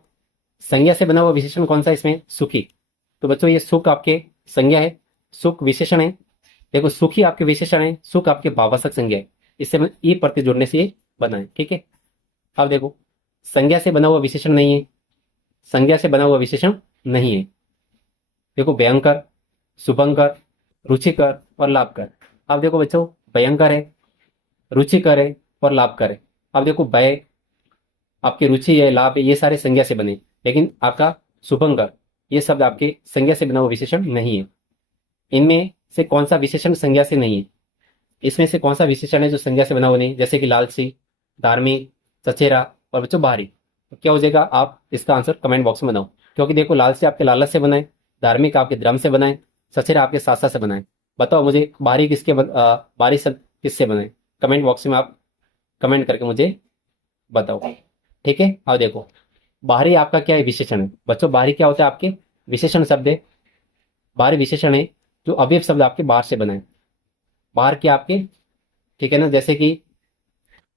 संज्ञा से बना हुआ विशेषण कौन सा है इसमें? सुखी। तो बच्चों ये सुख आपके संज्ञा है, सुख विशेषण है। देखो सुखी आपके विशेषण है, सुख आपके भाववाचक संज्ञा है। इससे ई प्रत्यय जोड़ने से ये बना है। ठीक है। अब देखो संज्ञा से बना हुआ विशेषण नहीं है। संज्ञा से बना हुआ विशेषण नहीं है। देखो भयंकर, शुभंकर, रुचिकर और लाभकर। अब देखो बच्चों भयंकर है, रुचिकर है और लाभकर है। अब देखो भय, आपकी रुचि है, लाभ है, ये सारे संज्ञा से बने। लेकिन आपका शुभंकर, ये शब्द आपके संज्ञा से बना हुआ विशेषण नहीं है। इनमें से कौन सा विशेषण संज्ञा से नहीं है? इसमें से कौन सा विशेषण है जो संज्ञा से बना हुआ नहीं? जैसे कि लालची, धार्मिक, सचेरा और बच्चों बाहरी। तो क्या हो जाएगा? आप इसका आंसर कमेंट बॉक्स में बनाओ। क्योंकि देखो लालची आपके लालच से बनाए, धार्मिक आपके धर्म से बनाए, सचेरा आपके सासा से बनाए। बताओ मुझे बाहरी बाहरी शब्द किससे बनाए? कमेंट बॉक्स में आप कमेंट करके मुझे बताओ। ठीक है। अब देखो बाहरी आपका क्या है? विशेषण है। बच्चों बाहरी क्या होता है? आपके विशेषण शब्द है। बाहरी विशेषण है जो अवयव शब्द आपके बाहर से बनाए। बाहर के आपके, ठीक है ना, जैसे कि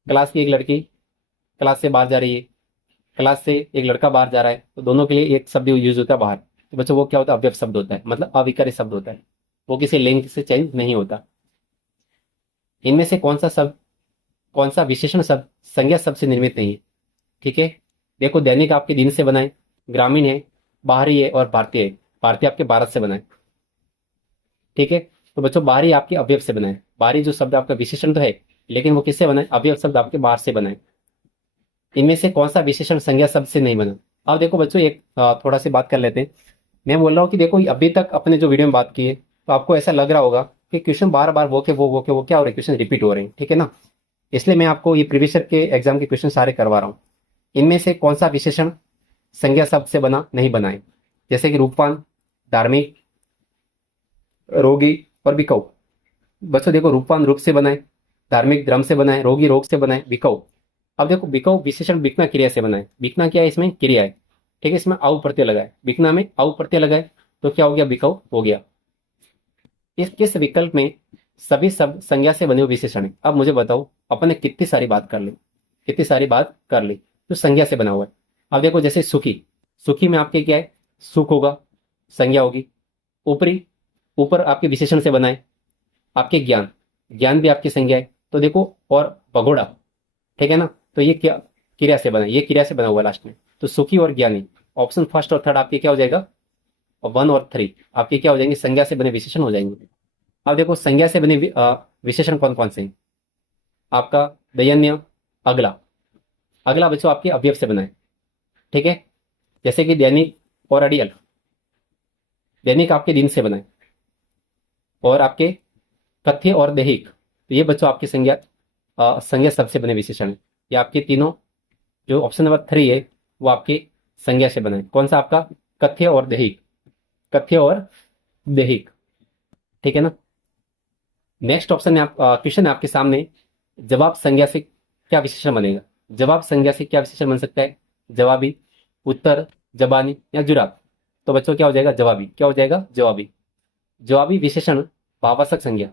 क्लास की एक लड़की क्लास से बाहर जा रही है, क्लास से एक लड़का बाहर जा रहा है, तो दोनों के लिए एक शब्द यूज होता है बाहर। तो बच्चों वो क्या होता है? अव्यक्त शब्द होता है, मतलब अविकर्य शब्द होता है, वो किसी लिंग से चेंज नहीं होता। इनमें से कौन सा विशेषण शब्द संज्ञा शब्द से निर्मित नहीं है? ठीक है, देखो दैनिक आपके दिन से बना है, ग्रामीण है, बाहरी है और भारतीय है। भारतीय आपके भारत से बना है। ठीक है, तो बच्चों बाहरी आपके अवयव से बना है। बाहरी जो शब्द आपका विशेषण तो है, लेकिन वो किससे बना है? अवयव शब्द आपके बाहर से बना है। इनमें से कौन सा विशेषण संज्ञा शब्द से नहीं बना? अब देखो बच्चों, एक थोड़ा सी बात कर लेते हैं। मैं बोल रहा हूँ कि देखो अभी तक अपने जो वीडियो में बात की है, तो आपको ऐसा लग रहा होगा कि क्वेश्चन बार बार वो क्या हो रहे हैं, क्वेश्चन रिपीट हो रहे हैं। ठीक है ना, इसलिए मैं आपको ये प्रीवियस ईयर के एग्जाम के क्वेश्चन सारे करवा रहा हूँ। इनमें से कौन सा विशेषण संज्ञा शब्द से बना नहीं बना है? जैसे कि रूपवान, धार्मिक, रोगी और बिकऊ। बच्चों देखो, रूपवान रूप से बना है, धार्मिक धर्म से बना है, रोगी रोग से बना है, बिकऊ। अब देखो बिकऊ विशेषण बिकना क्रिया से बना है। बिकना क्या है? इसमें क्रिया है। ठीक है, इसमें आउ प्रत्यय लगा है, बिकना में आउ प्रत्यय लगा है, तो क्या हो गया? बिकऊ हो गया। इस किस विकल्प में सभी शब्द संज्ञा से बने हुए विशेषण है? अब मुझे बताओ, अपन ने कितनी सारी बात कर ली तो संज्ञा से बना हुआ है। अब देखो जैसे सुखी, सुखी में आपके क्या है? सुख होगा, संज्ञा होगी। ऊपरी, ऊपर आपके विशेषण से बना है। आपके ज्ञान, ज्ञान भी आपकी संज्ञा है। तो देखो, और भगोड़ा, ठीक है ना, तो ये क्या क्रिया से बना है? ये क्रिया से बना हुआ है लास्ट में। तो सुखी और ज्ञानी, ऑप्शन फर्स्ट और थर्ड आपके क्या हो जाएगा? और 1 और 3 आपके क्या हो जाएंगे? संज्ञा से बने विशेषण हो जाएंगे। अब देखो संज्ञा से बने विशेषण कौन कौन से हैं? आपका दयनीय, अगला। अगला बच्चों आपके अवयव से बना है। ठीक है, जैसे कि दैनिक और अड़ियल। दैनिक आपके दिन से बना है, और आपके कथ्य और दैहिक, तो ये बच्चों आपकी संज्ञा शब्द से बने विशेषण है। ये आपके तीनों, जो ऑप्शन नंबर 3 है, वो आपकी संज्ञा से बना है। कौन सा? आपका कथ्य और दैहिक, कथ्य और दैहिक। ठीक है ना। नेक्स्ट ऑप्शन में आप क्वेश्चन है आपके सामने, जवाब संज्ञा से क्या विशेषण बनेगा? जवाब संज्ञा से क्या विशेषण बन सकता है? जवाबी, उत्तर, जबानी या जुराब। तो बच्चों क्या हो जाएगा? जवाबी। क्या हो जाएगा? जवाबी। जवाबी विशेषण भावार्थक संज्ञा,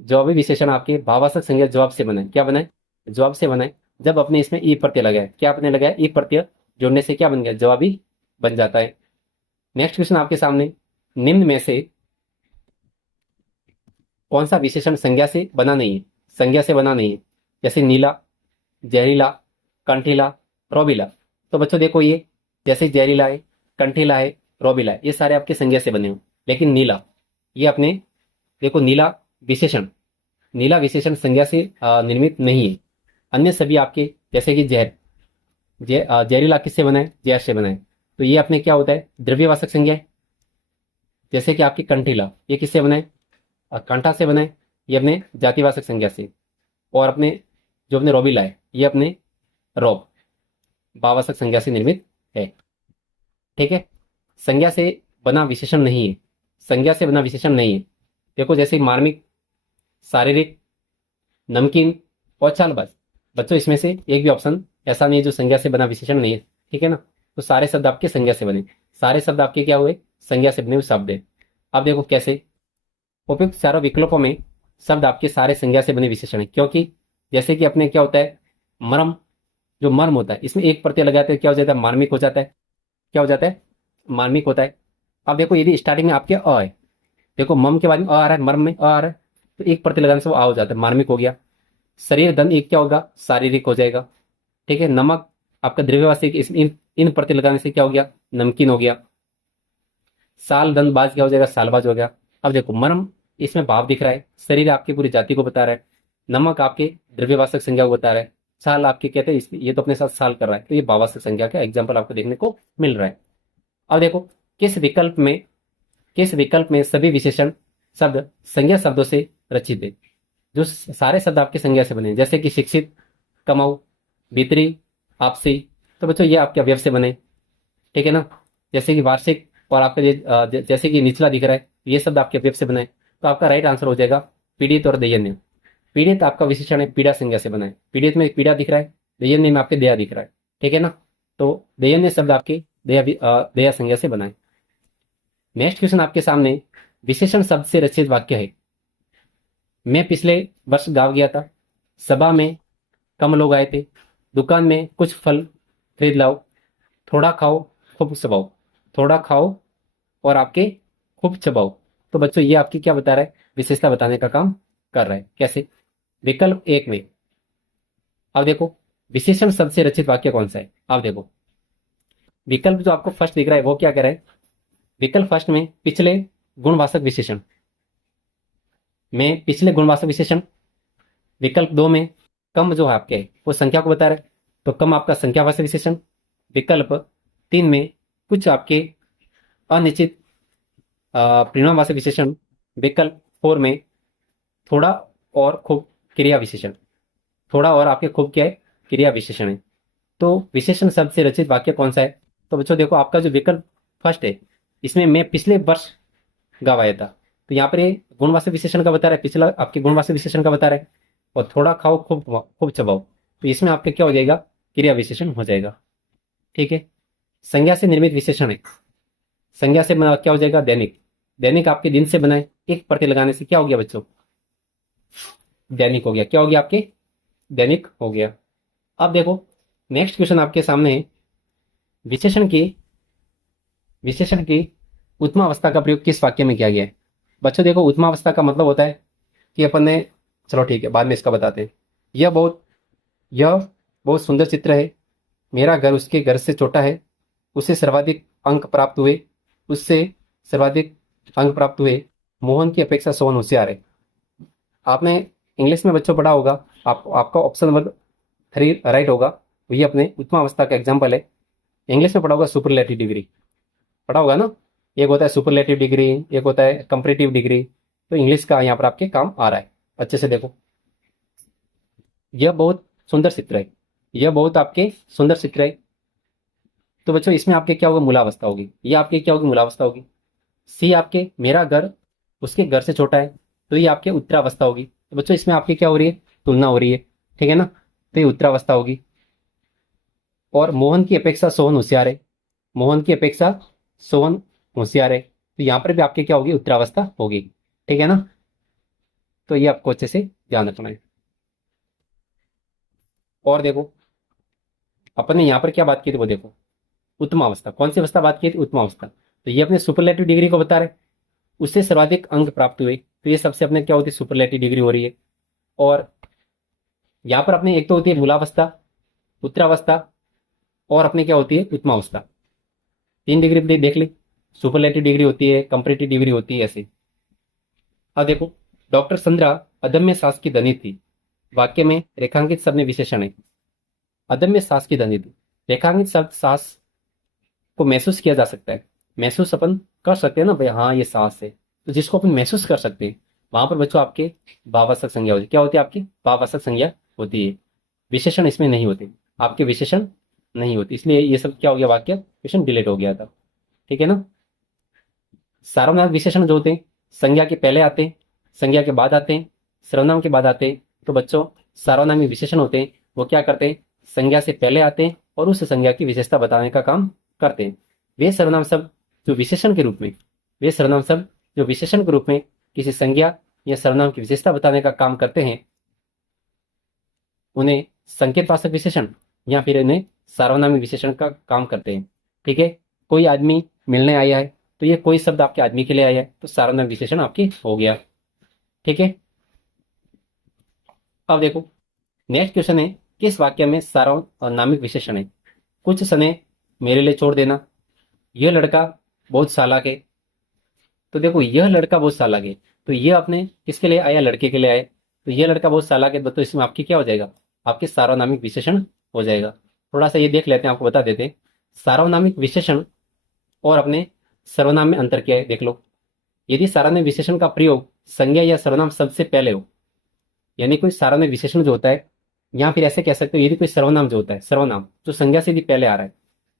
जवाबी विशेषण आपके भावार्थक संज्ञा जवाब से बना है। क्या बना है? जवाब से बना है। जब अपने इसमें ई प्रत्यय लगाया, क्या आपने लगाया? ई प्रत्यय जोड़ने से क्या बन गया? जवाबी बन जाता है। नेक्स्ट क्वेश्चन आपके सामने, निम्न में से कौन सा विशेषण संज्ञा से बना नहीं है? संज्ञा से बना नहीं है। जैसे नीला, जहरीला, कंठीला, रोबीला। तो बच्चों देखो, ये जैसे जहरीला है, कंठीला है, रोबीला है, ये सारे आपके संज्ञा से बने हो। लेकिन नीला, ये अपने देखो, नीला विशेषण संज्ञा से निर्मित नहीं है। अन्य सभी आपके, जैसे कि जहरीला किससे बना है? जहर से बना है, तो ये अपने क्या होता है? द्रव्यवाचक संज्ञा है। जैसे कि आपकी कंठीला, ये किससे बना है? कांटा से बना है, ये अपने जातिवाचक संज्ञा से। और अपने जो अपने रोबीला है, ये अपने रोब भावार्थक संज्ञा से निर्मित है। ठीक है, संज्ञा से बना विशेषण नहीं है। संज्ञा से बना विशेषण नहीं है। देखो जैसे मार्मिक, शारीरिक, नमकीन और चालबाज। बच्चों इसमें से एक भी ऑप्शन ऐसा नहीं है जो संज्ञा से बना विशेषण नहीं है। ठीक है ना, तो सारे शब्द आपके संज्ञा से बने, सारे शब्द आपके क्या हुए? संज्ञा से बने हुए शब्द है। अब देखो कैसे, उपयुक्त चारों विकल्पों में शब्द आपके सारे संज्ञा से बने विशेषण है। क्योंकि जैसे कि अपने क्या होता है? मर्म, जो मर्म होता है, इसमें एक प्रत्यय लगाते हैं, क्या हो जाता है? मार्मिक हो जाता है। क्या हो जाता है? मार्मिक होता है। अब देखो यदि स्टार्टिंग में आपके अ है, देखो मम के बाद में अ आ रहा है, मर्म में अ आ रहा है, तो एक प्रत्यय लगाने से वो आ हो जाता है, मार्मिक हो गया। शरीर धन, एक क्या होगा? शारीरिक हो जाएगा। ठीक है, नमक आपका द्रव्यवासी, इन प्रत्यय लगाने से क्या हो गया? नमकीन हो गया। साल धन बाज क्या हो जाएगा? सालबाज हो गया। अब देखो मर्म, इसमें भाव दिख रहा है, शरीर आपकी पूरी जाति को बता रहा है, नमक आपके द्रव्यवाचक संज्ञा को बता रहा है, साल आपके कहते हैं ये तो अपने साथ साल कर रहा है, तो ये भावार्थक संज्ञा का एग्जाम्पल आपको देखने को मिल रहा है। अब देखो किस विकल्प में, सभी विशेषण शब्द संज्ञा शब्दों से रचित है? जो सारे शब्द आपके संज्ञा से बने, जैसे कि शिक्षित, कमाऊ, भीतरी, आपसी। तो बच्चों ये आपके अवयव से बने। ठीक है ना, जैसे कि वार्षिक, और आपका जैसे कि निचला दिख रहा है, ये शब्द आपके अवयव से बना है। तो आपका राइट आंसर हो जाएगा पीड़ित और दयनीय। पीड़ित आपका विशेषण है, पीड़ा संज्ञा से बना है। पीड़ित में पीड़ा दिख रहा है, दयनीय में आपके दया दिख रहा है। ठीक है ना, तो दयनीय शब्द आपके दया संज्ञा से बना है। नेक्स्ट क्वेश्चन आपके सामने, विशेषण शब्द से रचित वाक्य है। मैं पिछले वर्ष गांव गया था, सभा में कम लोग आए थे, दुकान में कुछ फल खरीद लाओ, थोड़ा खाओ खूब चबाओ, थोड़ा खाओ और आपके खूब चबाओ। तो बच्चों ये आपकी क्या बता रहा है, विशेषता बताने का काम कर रहा है। कैसे? विकल्प एक में अब देखो विशेषण शब्द से रचित वाक्य कौन सा है। अब देखो विकल्प जो आपको फर्स्ट दिख रहा है वो क्या कह रहा है, विकल्प फर्स्ट में पिछले गुणवाचक विशेषण में पिछले गुणवाचक विशेषण, विकल्प दो में कम जो है आपके वो संख्या को बता रहा है, तो कम आपका संख्यावाचक विशेषण। विकल्प तीन में कुछ आपके अनिश्चित परिणामवाचक विशेषण। विकल्प फोर में थोड़ा और खूब क्रिया विशेषण, थोड़ा और आपके खूब क्या है, क्रिया विशेषण है। तो विशेषण शब्द से रचित वाक्य कौन सा है। तो बच्चों देखो आपका जो विकल्प फर्स्ट है इसमें मैं पिछले वर्ष गवाया था, तो यहाँ पर ये गुणवाचक विशेषण का बता रहा है, पिछला आपके गुणवाचक विशेषण का बता रहा है। और थोड़ा खाओ खूब खूब चबाओ, तो इसमें आपके क्या हो जाएगा, क्रिया विशेषण हो जाएगा। ठीक है। संज्ञा से निर्मित विशेषण है, संज्ञा से क्या हो जाएगा, दैनिक। दैनिक आपके दिन से बनाए, एक प्रत्यय लगाने से क्या हो गया बच्चों, दैनिक हो गया। क्या हो गया आपके, दैनिक हो गया। अब देखो नेक्स्ट क्वेश्चन आपके सामने है, विशेषण की उत्तमावस्था का प्रयोग किस वाक्य में किया गया है। बच्चों देखो उत्तमावस्था का मतलब होता है कि अपन ने, चलो ठीक है बाद में इसका बताते हैं। यह बहुत सुंदर चित्र है, मेरा घर उसके घर से छोटा है, उससे सर्वाधिक अंक प्राप्त हुए, उससे सर्वाधिक अंक प्राप्त हुए, मोहन की अपेक्षा सोहन होशियार है। आपने इंग्लिश में बच्चों पढ़ा होगा, आपका ऑप्शन नंबर 3 राइट होगा। तो ये अपने उत्तमावस्था का एग्जाम्पल है। इंग्लिश में पढ़ा होगा सुपरलेटिव डिग्री, पढ़ा होगा ना। एक होता है सुपरलेटिव डिग्री, एक होता है कंपैरेटिव डिग्री। तो इंग्लिश का यहाँ पर आपके काम आ रहा है। अच्छे से देखो, यह बहुत सुंदर चित्र है, यह बहुत आपके सुंदर चित्र है। तो बच्चों इसमें आपके क्या होगा, मूलावस्था होगी। ये आपके क्या होगी, मूलावस्था होगी। सी आपके मेरा घर उसके घर से छोटा है, तो ये आपके उत्तरावस्था होगी। तो बच्चों इसमें आपकी क्या हो रही है, तुलना हो रही है। ठीक है ना, तो ये उत्तरावस्था होगी। और मोहन की अपेक्षा सोहन होशियार है, मोहन की अपेक्षा सोहन होशियार है, तो यहां पर भी आपके क्या होगी, उत्तरावस्था होगी। ठीक है ना, तो ये आपको अच्छे से ध्यान रखना है। और देखो अपन ने यहाँ पर क्या बात की थी वो देखो, उत्तम अवस्था। कौन सी अवस्था बात की थी, उत्तम अवस्था। तो ये अपने सुपरलेटिव डिग्री को बता रहे, उससे सर्वाधिक अंक प्राप्त हुए, तो ये सबसे अपने क्या होती है, सुपरलेटिव डिग्री हो रही है। और यहाँ पर अपने एक तो होती है मूलावस्था, उत्तरावस्था, और अपने क्या होती है, उत्तमावस्था। 3 डिग्री देख ली, सुपरलेटिव डिग्री होती है, कंपैरेटिव डिग्री होती है, ऐसे। अब देखो डॉक्टर संद्रा अदम्य साहस की धनी थी, वाक्य में रेखांकित शब्द में विशेषण है। अदम्य साहस की धनी थी, रेखांकित शब्द साहस को महसूस किया जा सकता है, महसूस अपन कर सकते हैं ना भाई, हाँ ये साहस है। तो जिसको अपन महसूस कर सकते हैं वहां पर बच्चों आपके भाववाचक संज्ञा होती है। क्या होती है आपकी, भाववाचक संज्ञा होती है। विशेषण इसमें नहीं होते, आपके विशेषण नहीं होते, इसलिए ये सब क्या हो गया, वाक्य क्वेश्चन डिलीट हो गया था। ठीक है ना। सार्वनामिक विशेषण जो होते हैं संज्ञा के पहले आते हैं, संज्ञा के बाद आते हैं, सर्वनाम के बाद आते हैं। तो बच्चों सार्वनामिक विशेषण होते हैं वो क्या करते हैं, संज्ञा से पहले आते हैं और उस संज्ञा की विशेषता बताने का काम करते हैं। वे सर्वनाम शब्द जो विशेषण के रूप में, वे सर्वनाम शब्द जो विशेषण के रूप में किसी संज्ञा या सर्वनाम की विशेषता बताने का काम करते हैं, उन्हें संकेतवाचक विशेषण या फिर इन्हें सार्वनामिक विशेषण का काम करते हैं। ठीक है। कोई आदमी मिलने आया है, तो ये कोई शब्द आपके आदमी के लिए आया है, तो सार्वनामिक विशेषण आपकी हो गया। ठीक है। अब देखो नेक्स्ट क्वेश्चन है, किस वाक्य में सार्वनामिक विशेषण है। कुछ समय मेरे लिए छोड़ देना, यह लड़का बहुत चालाक है। तो देखो यह लड़का बहुत चालाक है, तो ये आपने किसके लिए आया, लड़के के लिए आए। तो यह लड़का बहुत चालाक है, तो इसमें आपकी क्या हो जाएगा, आपके सार्वनामिक विशेषण हो जाएगा। थोड़ा सा ये देख लेते हैं, आपको बता देते हैं सार्वनामिक विशेषण और अपने सर्वनाम में अंतर क्या है, देख लो। यदि सार्वनामिक विशेषण का प्रयोग संज्ञा या सर्वनाम शब्द से पहले हो, यानी कोई सार्वनामिक विशेषण जो होता है, या फिर ऐसे कह सकते हो यदि कोई सर्वनाम जो होता है, सर्वनाम जो संज्ञा से यदि पहले आ रहा है,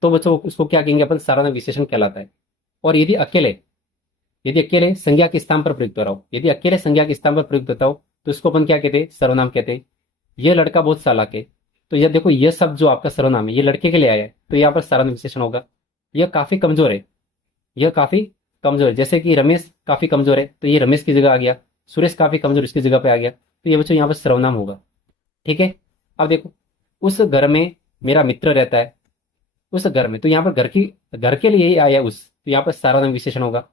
तो बच्चों उसको क्या कहेंगे अपन, सार्वनामिक विशेषण कहलाता है। और यदि अकेले संज्ञा के स्थान पर प्रयुक्त हो रहा हो, यदि अकेले संज्ञा के स्थान पर प्रयुक्त होता हो, तो इसको अपन क्या कहते हैं, सर्वनाम कहते हैं। यह लड़का बहुत चालाक है, तो यह देखो यह शब्द जो आपका सर्वनाम है ये लड़के के लिए आया है, तो यहाँ पर सार्वनामिक विशेषण होगा। यह काफी कमजोर है, यह काफी कमजोर है, जैसे कि रमेश काफी कमजोर है, तो ये रमेश की जगह आ गया। सुरेश काफी कमजोर इसकी जगह पे आ गया, तो ये बच्चों यहाँ पर सर्वनाम होगा। ठीक है। अब देखो, उस घर में मेरा मित्र रहता है, उस घर में, तो यहाँ पर घर के लिए ही आया उस, तो यहाँ पर सार्वनामिक विशेषण होगा।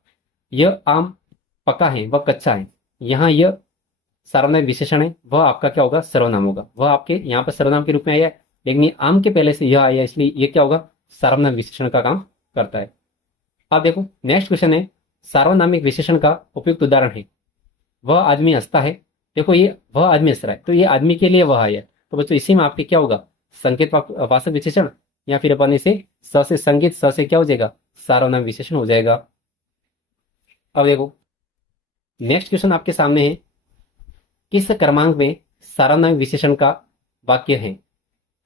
यह आम पका है, वह कच्चा है, यहाँ यह सार्वनामिक विशेषण है, वह आपका क्या होगा, सर्वनाम होगा। वह आपके यहाँ पर सर्वनाम के रूप में आया है, लेकिन ये आम के पहले से यह आया, इसलिए ये क्या होगा, सार्वनामिक विशेषण का काम करता है। अब देखो नेक्स्ट क्वेश्चन है, सार्वनामिक विशेषण का उपयुक्त उदाहरण है, वह आदमी हंसता है। देखो ये वह आदमी हंस रहा है, तो ये आदमी के लिए वह आया, तो बच्चों इसी में आपके क्या होगा, संकेत वाचक विशेषण, या फिर अपन इसे स से संकेत, स से क्या हो जाएगा, सार्वनामिक विशेषण हो जाएगा। अब देखो नेक्स्ट क्वेश्चन आपके सामने है, किस क्रमांक में सार्वनामिक विशेषण का वाक्य है,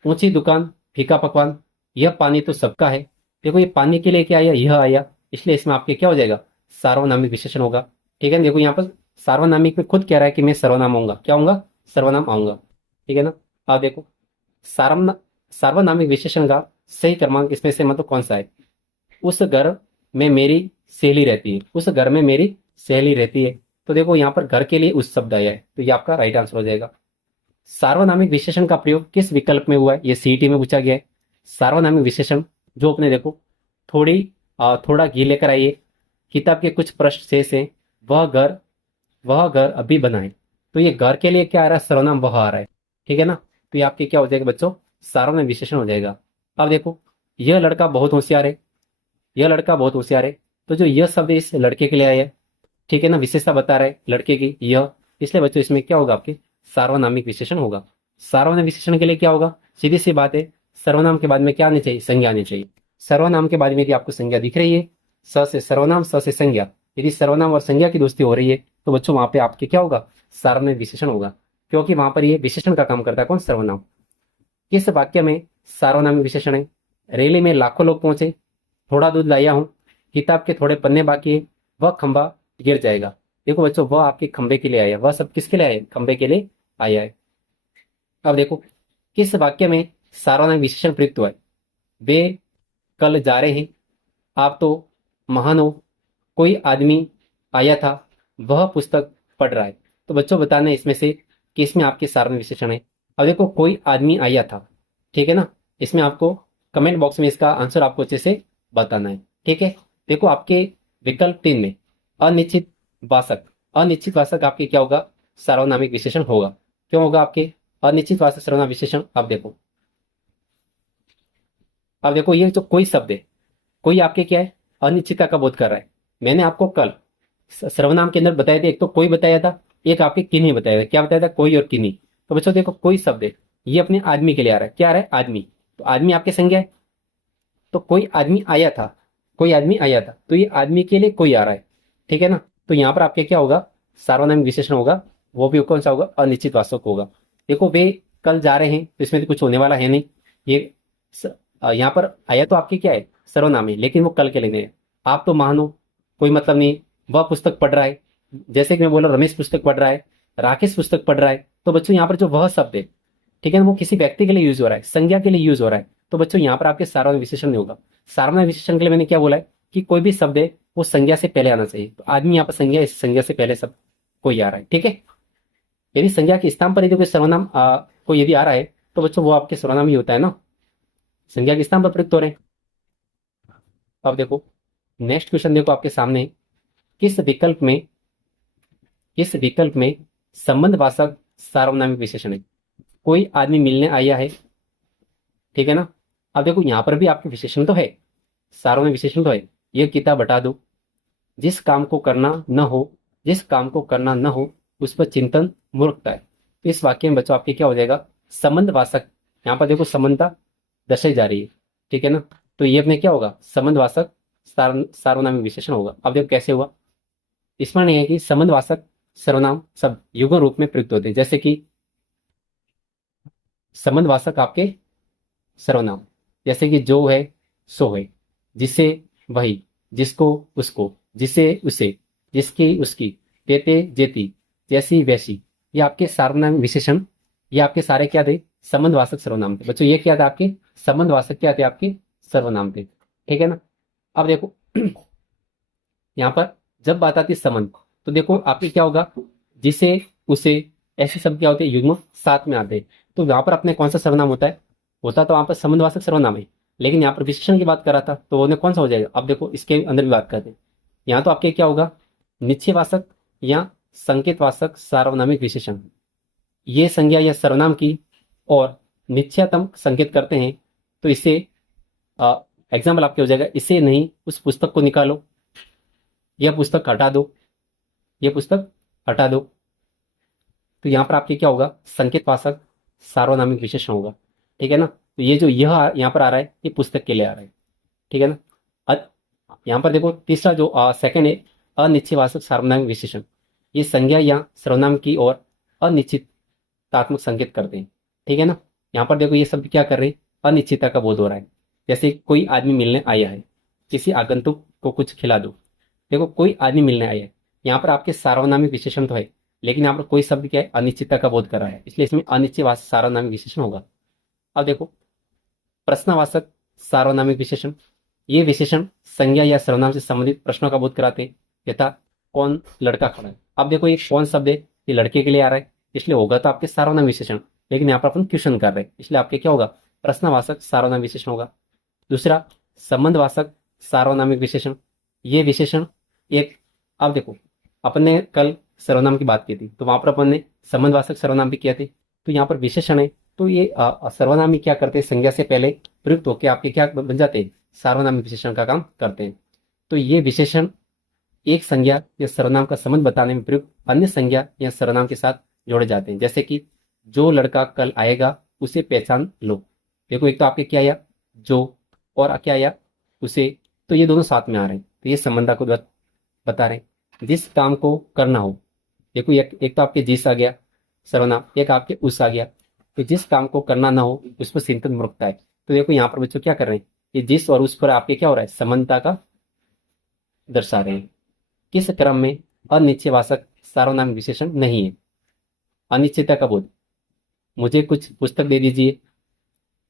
ऊंची दुकान, फीका पकवान, यह पानी तो सबका है। देखो ये पानी के लिए क्या आया, यह आया, इसलिए इसमें आपके क्या हो जाएगा, सार्वनामिक विशेषण होगा। ठीक है, देखो यहाँ पर सार्वनामिक में खुद कह रहा है कि मैं सर्वनाम आऊंगा, क्या आऊंगा, सर्वनाम आऊंगा। ठीक है ना। अब देखो सार्वनामिक विशेषण का सही क्रमांक इसमें से मतलब कौन सा है, उस घर में मेरी सहेली रहती है, उस घर में मेरी सहेली रहती है। तो देखो यहाँ पर घर के लिए उस शब्द आया है, तो ये आपका राइट आंसर हो जाएगा। सार्वनामिक विशेषण का प्रयोग किस विकल्प में हुआ है, ये सीईटी में पूछा गया है। सार्वनामिक विशेषण जो अपने देखो थोड़ा घी लेकर आइए, किताब के कुछ पृष्ठ शेष हैं, वह घर अभी बना है। तो ये घर के लिए क्या आ रहा है, सर्वनाम वह आ रहा है। ठीक है ना, तो ये आपके क्या हो जाएगा बच्चों, सार्वनामिक विशेषण हो जाएगा। अब देखो यह लड़का बहुत होशियार है, यह लड़का बहुत होशियार है, तो जो यह शब्द इस लड़के के लिए आया है, ठीक है ना, विशेषता बता रहा है लड़के की यह, इसलिए बच्चों इसमें क्या होगा, आपके सार्वनामिक विशेषण होगा। सार्वनामिक विशेषण के लिए क्या होगा, सीधी सी बात है, सर्वनाम के बाद में क्या आनी चाहिए, संज्ञा आनी चाहिए। सर्वनाम के बाद में यदि आपको संज्ञा दिख रही है, स से सर्वनाम, स से संज्ञा, यदि सर्वनाम और संज्ञा की दोस्ती हो रही है, तो बच्चों वहां पे आपके क्या होगा, सार्वनामिक विशेषण होगा, क्योंकि वहां पर ये विशेषण का काम करता है, कौन, सर्वनाम। किस वाक्य में सार्वनामिक विशेषण है, रैली में लाखों लोग पहुंचे, थोड़ा दूध लाया हूं, किताब के थोड़े पन्ने बाकी है, वह खंबा गिर जाएगा। देखो बच्चों वह आपके खंबे के लिए आया, वह सब किसके लिए आया, खंबे के लिए आया है। अब देखो किस वाक्य में सार्वनामिक विशेषण प्रयुक्त हुआ है, वे कल जा रहे हैं, आप तो महान हो, कोई आदमी आया था, वह पुस्तक पढ़ रहा है। तो बच्चों बताना है इसमें से कि इसमें आपके सार्वनामिक विशेषण है। अब देखो कोई आदमी आया था, ठीक है ना, इसमें आपको कमेंट बॉक्स में इसका आंसर आपको अच्छे से बताना है। ठीक है, देखो आपके विकल्प 3 में अनिश्चित वाचक, अनिश्चित वाचक आपके क्या होगा, सार्वनामिक विशेषण होगा। क्यों होगा आपके अनिश्चित वाचक सर्वनाम विशेषण, अब देखो, अब देखो ये जो कोई शब्द है, कोई आपके क्या है, अनिश्चितता का बोध कर रहा है। मैंने आपको कल सर्वनाम के अंदर बताया था, एक तो कोई बताया था, एक आपके किन्हीं बताया था, क्या बताया था, कोई और किन्हीं। तो बच्चों देखो कोई शब्द है, ये अपने आदमी के लिए आ रहा है, क्या आ रहा है, आदमी, तो आदमी आपके संज्ञा है, तो कोई आदमी आया था, कोई आदमी आया था, तो ये आदमी के लिए कोई आ रहा है। ठीक है ना, तो यहाँ पर आपके क्या होगा, सार्वनामिक विशेषण होगा, वो भी कौन सा होगा, अनिश्चित वाचक होगा। देखो वे कल जा रहे हैं, तो इसमें तो कुछ होने वाला है नहीं, ये यहाँ पर आया तो आपके क्या है, सर्वनाम है, लेकिन वो कल के लिए नहीं है। आप तो महान हो, कोई मतलब नहीं, वह पुस्तक पढ़ रहा है, जैसे कि मैं बोला रमेश पुस्तक पढ़ रहा है, राकेश पुस्तक पढ़ रहा है, तो बच्चों यहाँ पर जो वह शब्द है, ठीक है ना, वो किसी व्यक्ति के लिए यूज हो रहा है, संज्ञा के लिए यूज हो रहा है, तो बच्चों यहाँ पर आपके सार्वनामिक विशेषण नहीं होगा। सार्वनामिक विशेषण के लिए मैंने क्या बोला है कि कोई भी शब्द है वो संज्ञा से पहले आना चाहिए, तो आदमी यहाँ पर संज्ञा, इस संज्ञा से पहले शब्द कोई आ रहा है। ठीक है, यदि संज्ञा के स्थान पर यदि कोई सर्वनाम कोई यदि आ रहा है, तो बच्चों वो आपके सर्वनाम ही होता है ना, संज्ञा के स्थान पर प्रयुक्त हो रहे हैं। अब देखो नेक्स्ट क्वेश्चन देखो आपके सामने, किस विकल्प में, किस विकल्प में संबंधवाचक सार्वनामिक विशेषण है, कोई आदमी मिलने आया है। ठीक है ना, अब देखो यहां पर भी आपके विशेषण तो है, सार्वनामिक विशेषण तो है, यह किताब हटा दो, जिस काम को करना न हो, जिस काम को करना न हो उस पर चिंतन मूर्खता है। तो इस वाक्य में बच्चों आपके क्या हो जाएगा, संबंधवाचक, यहाँ पर देखो समानता दर्शाई जा रही है। ठीक है ना, तो ये अपने क्या होगा, संबंधवाचक सार्वनामिक विशेषण होगा। अब देखो कैसे हुआ, इसमें नहीं है कि संबंधवाचक सर्वनाम सब युग्म रूप में प्रयुक्त होते हैं, जैसे कि संबंधवाचक आपके सर्वनाम, जैसे कि जो है सो है, जिसे वही, जिसको उसको, जिसे उसे, जिसकी उसकी, तेते जेती, जैसी वैसी, ये आपके सार्वनामिक विशेषण, ये आपके सारे क्या थे, संबंधवाचक सर्वनाम थे। बच्चों ये क्या था, आपके संबंधवाचक क्या थे, आपके सर्वनाम थे। ठीक है ना, अब देखो यहाँ पर जब बात आती है संबंध, तो देखो आपके क्या होगा, जिसे, उसे, ऐसे शब्द क्या होते हैं, युग्म साथ में आते हैं। तो यहाँ पर अपने कौन सा सर्वनाम होता तो वहाँ पर संबंधवाचक सर्वनाम है, लेकिन यहाँ पर विशेषण की बात कर रहा था तो उन्हें कौन सा हो जाएगा। अब देखो इसके अंदर भी बात करते हैं। यहाँ तो आपके क्या होगा, निश्चयवाचक या संकेतवाचक सार्वनामिक विशेषण। ये संज्ञा या सर्वनाम की और निश्चयतम संकेत करते हैं। तो इससे एग्जाम्पल आपके हो जाएगा, इसे नहीं उस पुस्तक को निकालो, यह पुस्तक हटा दो, यह पुस्तक हटा दो। तो यहाँ पर आपके क्या होगा, संकेतवाचक सार्वनामिक विशेषण होगा। ठीक है ना। तो ये जो यह यहाँ पर आ रहा है ये पुस्तक के लिए आ रहा है। ठीक है ना। यहाँ पर देखो तीसरा जो सेकंड है, अनिश्चयवाचक सार्वनामिक विशेषण। ये संज्ञा या सर्वनाम की और अनिश्चितात्मक संकेत करते हैं। ठीक है ना। यहाँ पर देखो ये शब्द क्या कर रहे हैं, अनिश्चितता का बोध हो रहा है। जैसे कोई आदमी मिलने आया है, किसी आगंतुक को कुछ खिला दो। देखो कोई आदमी मिलने आया है, यहाँ पर आपके सार्वनामिक विशेषण तो है, लेकिन यहाँ पर कोई शब्द क्या है, अनिश्चितता का बोध कर रहा है, इसलिए इसमें अनिश्चयवाचक सार्वनामिक विशेषण होगा। अब देखो प्रश्नवाचक सार्वनामिक विशेषण। ये विशेषण संज्ञा या सर्वनाम से संबंधित प्रश्नों का बोध कराते हैं। यथा कौन लड़का खड़ा है। अब देखो ये कौन शब्द है, ये लड़के के लिए आ रहा है, इसलिए होगा तो आपके सार्वनाम विशेषण, लेकिन यहाँ पर अपन क्वेश्चन कर रहे हैं, इसलिए आपके क्या होगा, प्रश्नवाचक सार्वनाम विशेषण होगा। दूसरा संबंधवाचक सार्वनामिक विशेषण। ये विशेषण एक, अब देखो अपन ने कल सर्वनाम की बात की थी तो वहां पर अपन ने संबंधवाचक सर्वनाम भी किए थे। तो यहाँ पर विशेषण है, तो ये सर्वनामी क्या करते हैं, संज्ञा से पहले प्रयुक्त होकर आपके क्या बन जाते हैं, सार्वनामिक विशेषण का काम करते हैं। तो ये विशेषण एक संज्ञा या सर्वनाम का संबंध बताने में प्रयुक्त अन्य संज्ञा या सर्वनाम के साथ जोड़े जाते हैं। जैसे कि जो लड़का कल आएगा उसे पहचान लो। देखो एक तो आपके क्या आया, जो, और क्या आया, उसे। तो ये दोनों साथ में आ रहे हैं, तो ये संबंध को बता रहे हैं। जिस काम को करना हो, देखो एक तो आपके जिस आ गया सर्वनाम, एक आपके उस आ गया। तो जिस काम को करना ना हो उस पर सिंतन मुक्ता है। तो देखो यहाँ पर बच्चों क्या कर रहे हैं, ये जिस और उस पर आपके क्या हो रहा है, समानता का दर्शा रहे हैं। किस क्रम में अनिश्चयवाचक सार्वनामिक विशेषण नहीं है। अनिश्चितता का बोध, मुझे कुछ पुस्तक दे दीजिए,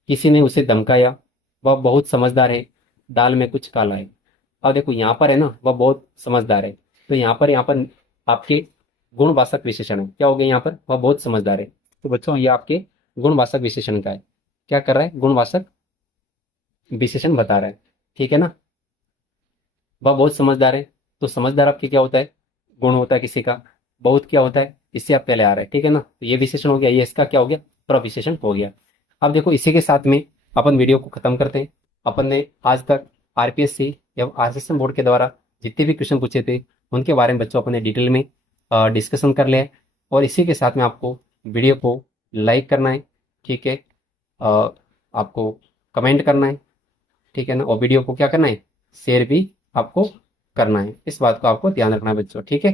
किसी ने उसे धमकाया, वह बहुत समझदार है, दाल में कुछ काला है। अब देखो यहाँ पर है ना, वह बहुत समझदार है, तो यहाँ पर आपके गुणवाचक विशेषण है। क्या हो गया यहाँ पर, वह बहुत समझदार है। तो बच्चों ये आपके गुणवाचक विशेषण का है, क्या कर रहा है, गुणवाचक विशेषण बता रहा है। ठीक है ना। वह बहुत समझदार है, तो समझदार आपके क्या होता है, गुण होता है किसी का। बहुत क्या होता है, इससे आप पहले आ रहा है। ठीक है ना। तो ये विशेषण हो गया, ये इसका क्या हो गया, प्रविशेषण हो गया। अब देखो इसी के साथ में अपन वीडियो को खत्म करते हैं। अपन ने आज तक आरपीएससी या आरसीएसएम बोर्ड के द्वारा जितने भी क्वेश्चन पूछे थे उनके बारे में बच्चों अपने डिटेल में डिस्कशन कर लिया है। और इसी के साथ में आपको वीडियो को लाइक करना है। ठीक है। आपको कमेंट करना है। ठीक है ना। और वीडियो को क्या करना है, शेयर भी आपको करना है। इस बात को आपको ध्यान रखना है बच्चों। ठीक है।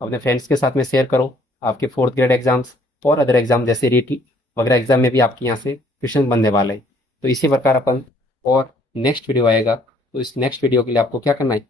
अपने फ्रेंड्स के साथ में शेयर करो। आपके 4th ग्रेड एग्जाम्स और अदर एग्जाम जैसे रीट वगैरह एग्जाम में भी आपके यहाँ से क्वेश्चन बनने वाले हैं। तो इसी प्रकार अपन और नेक्स्ट वीडियो आएगा, तो इस नेक्स्ट वीडियो के लिए आपको क्या करना है,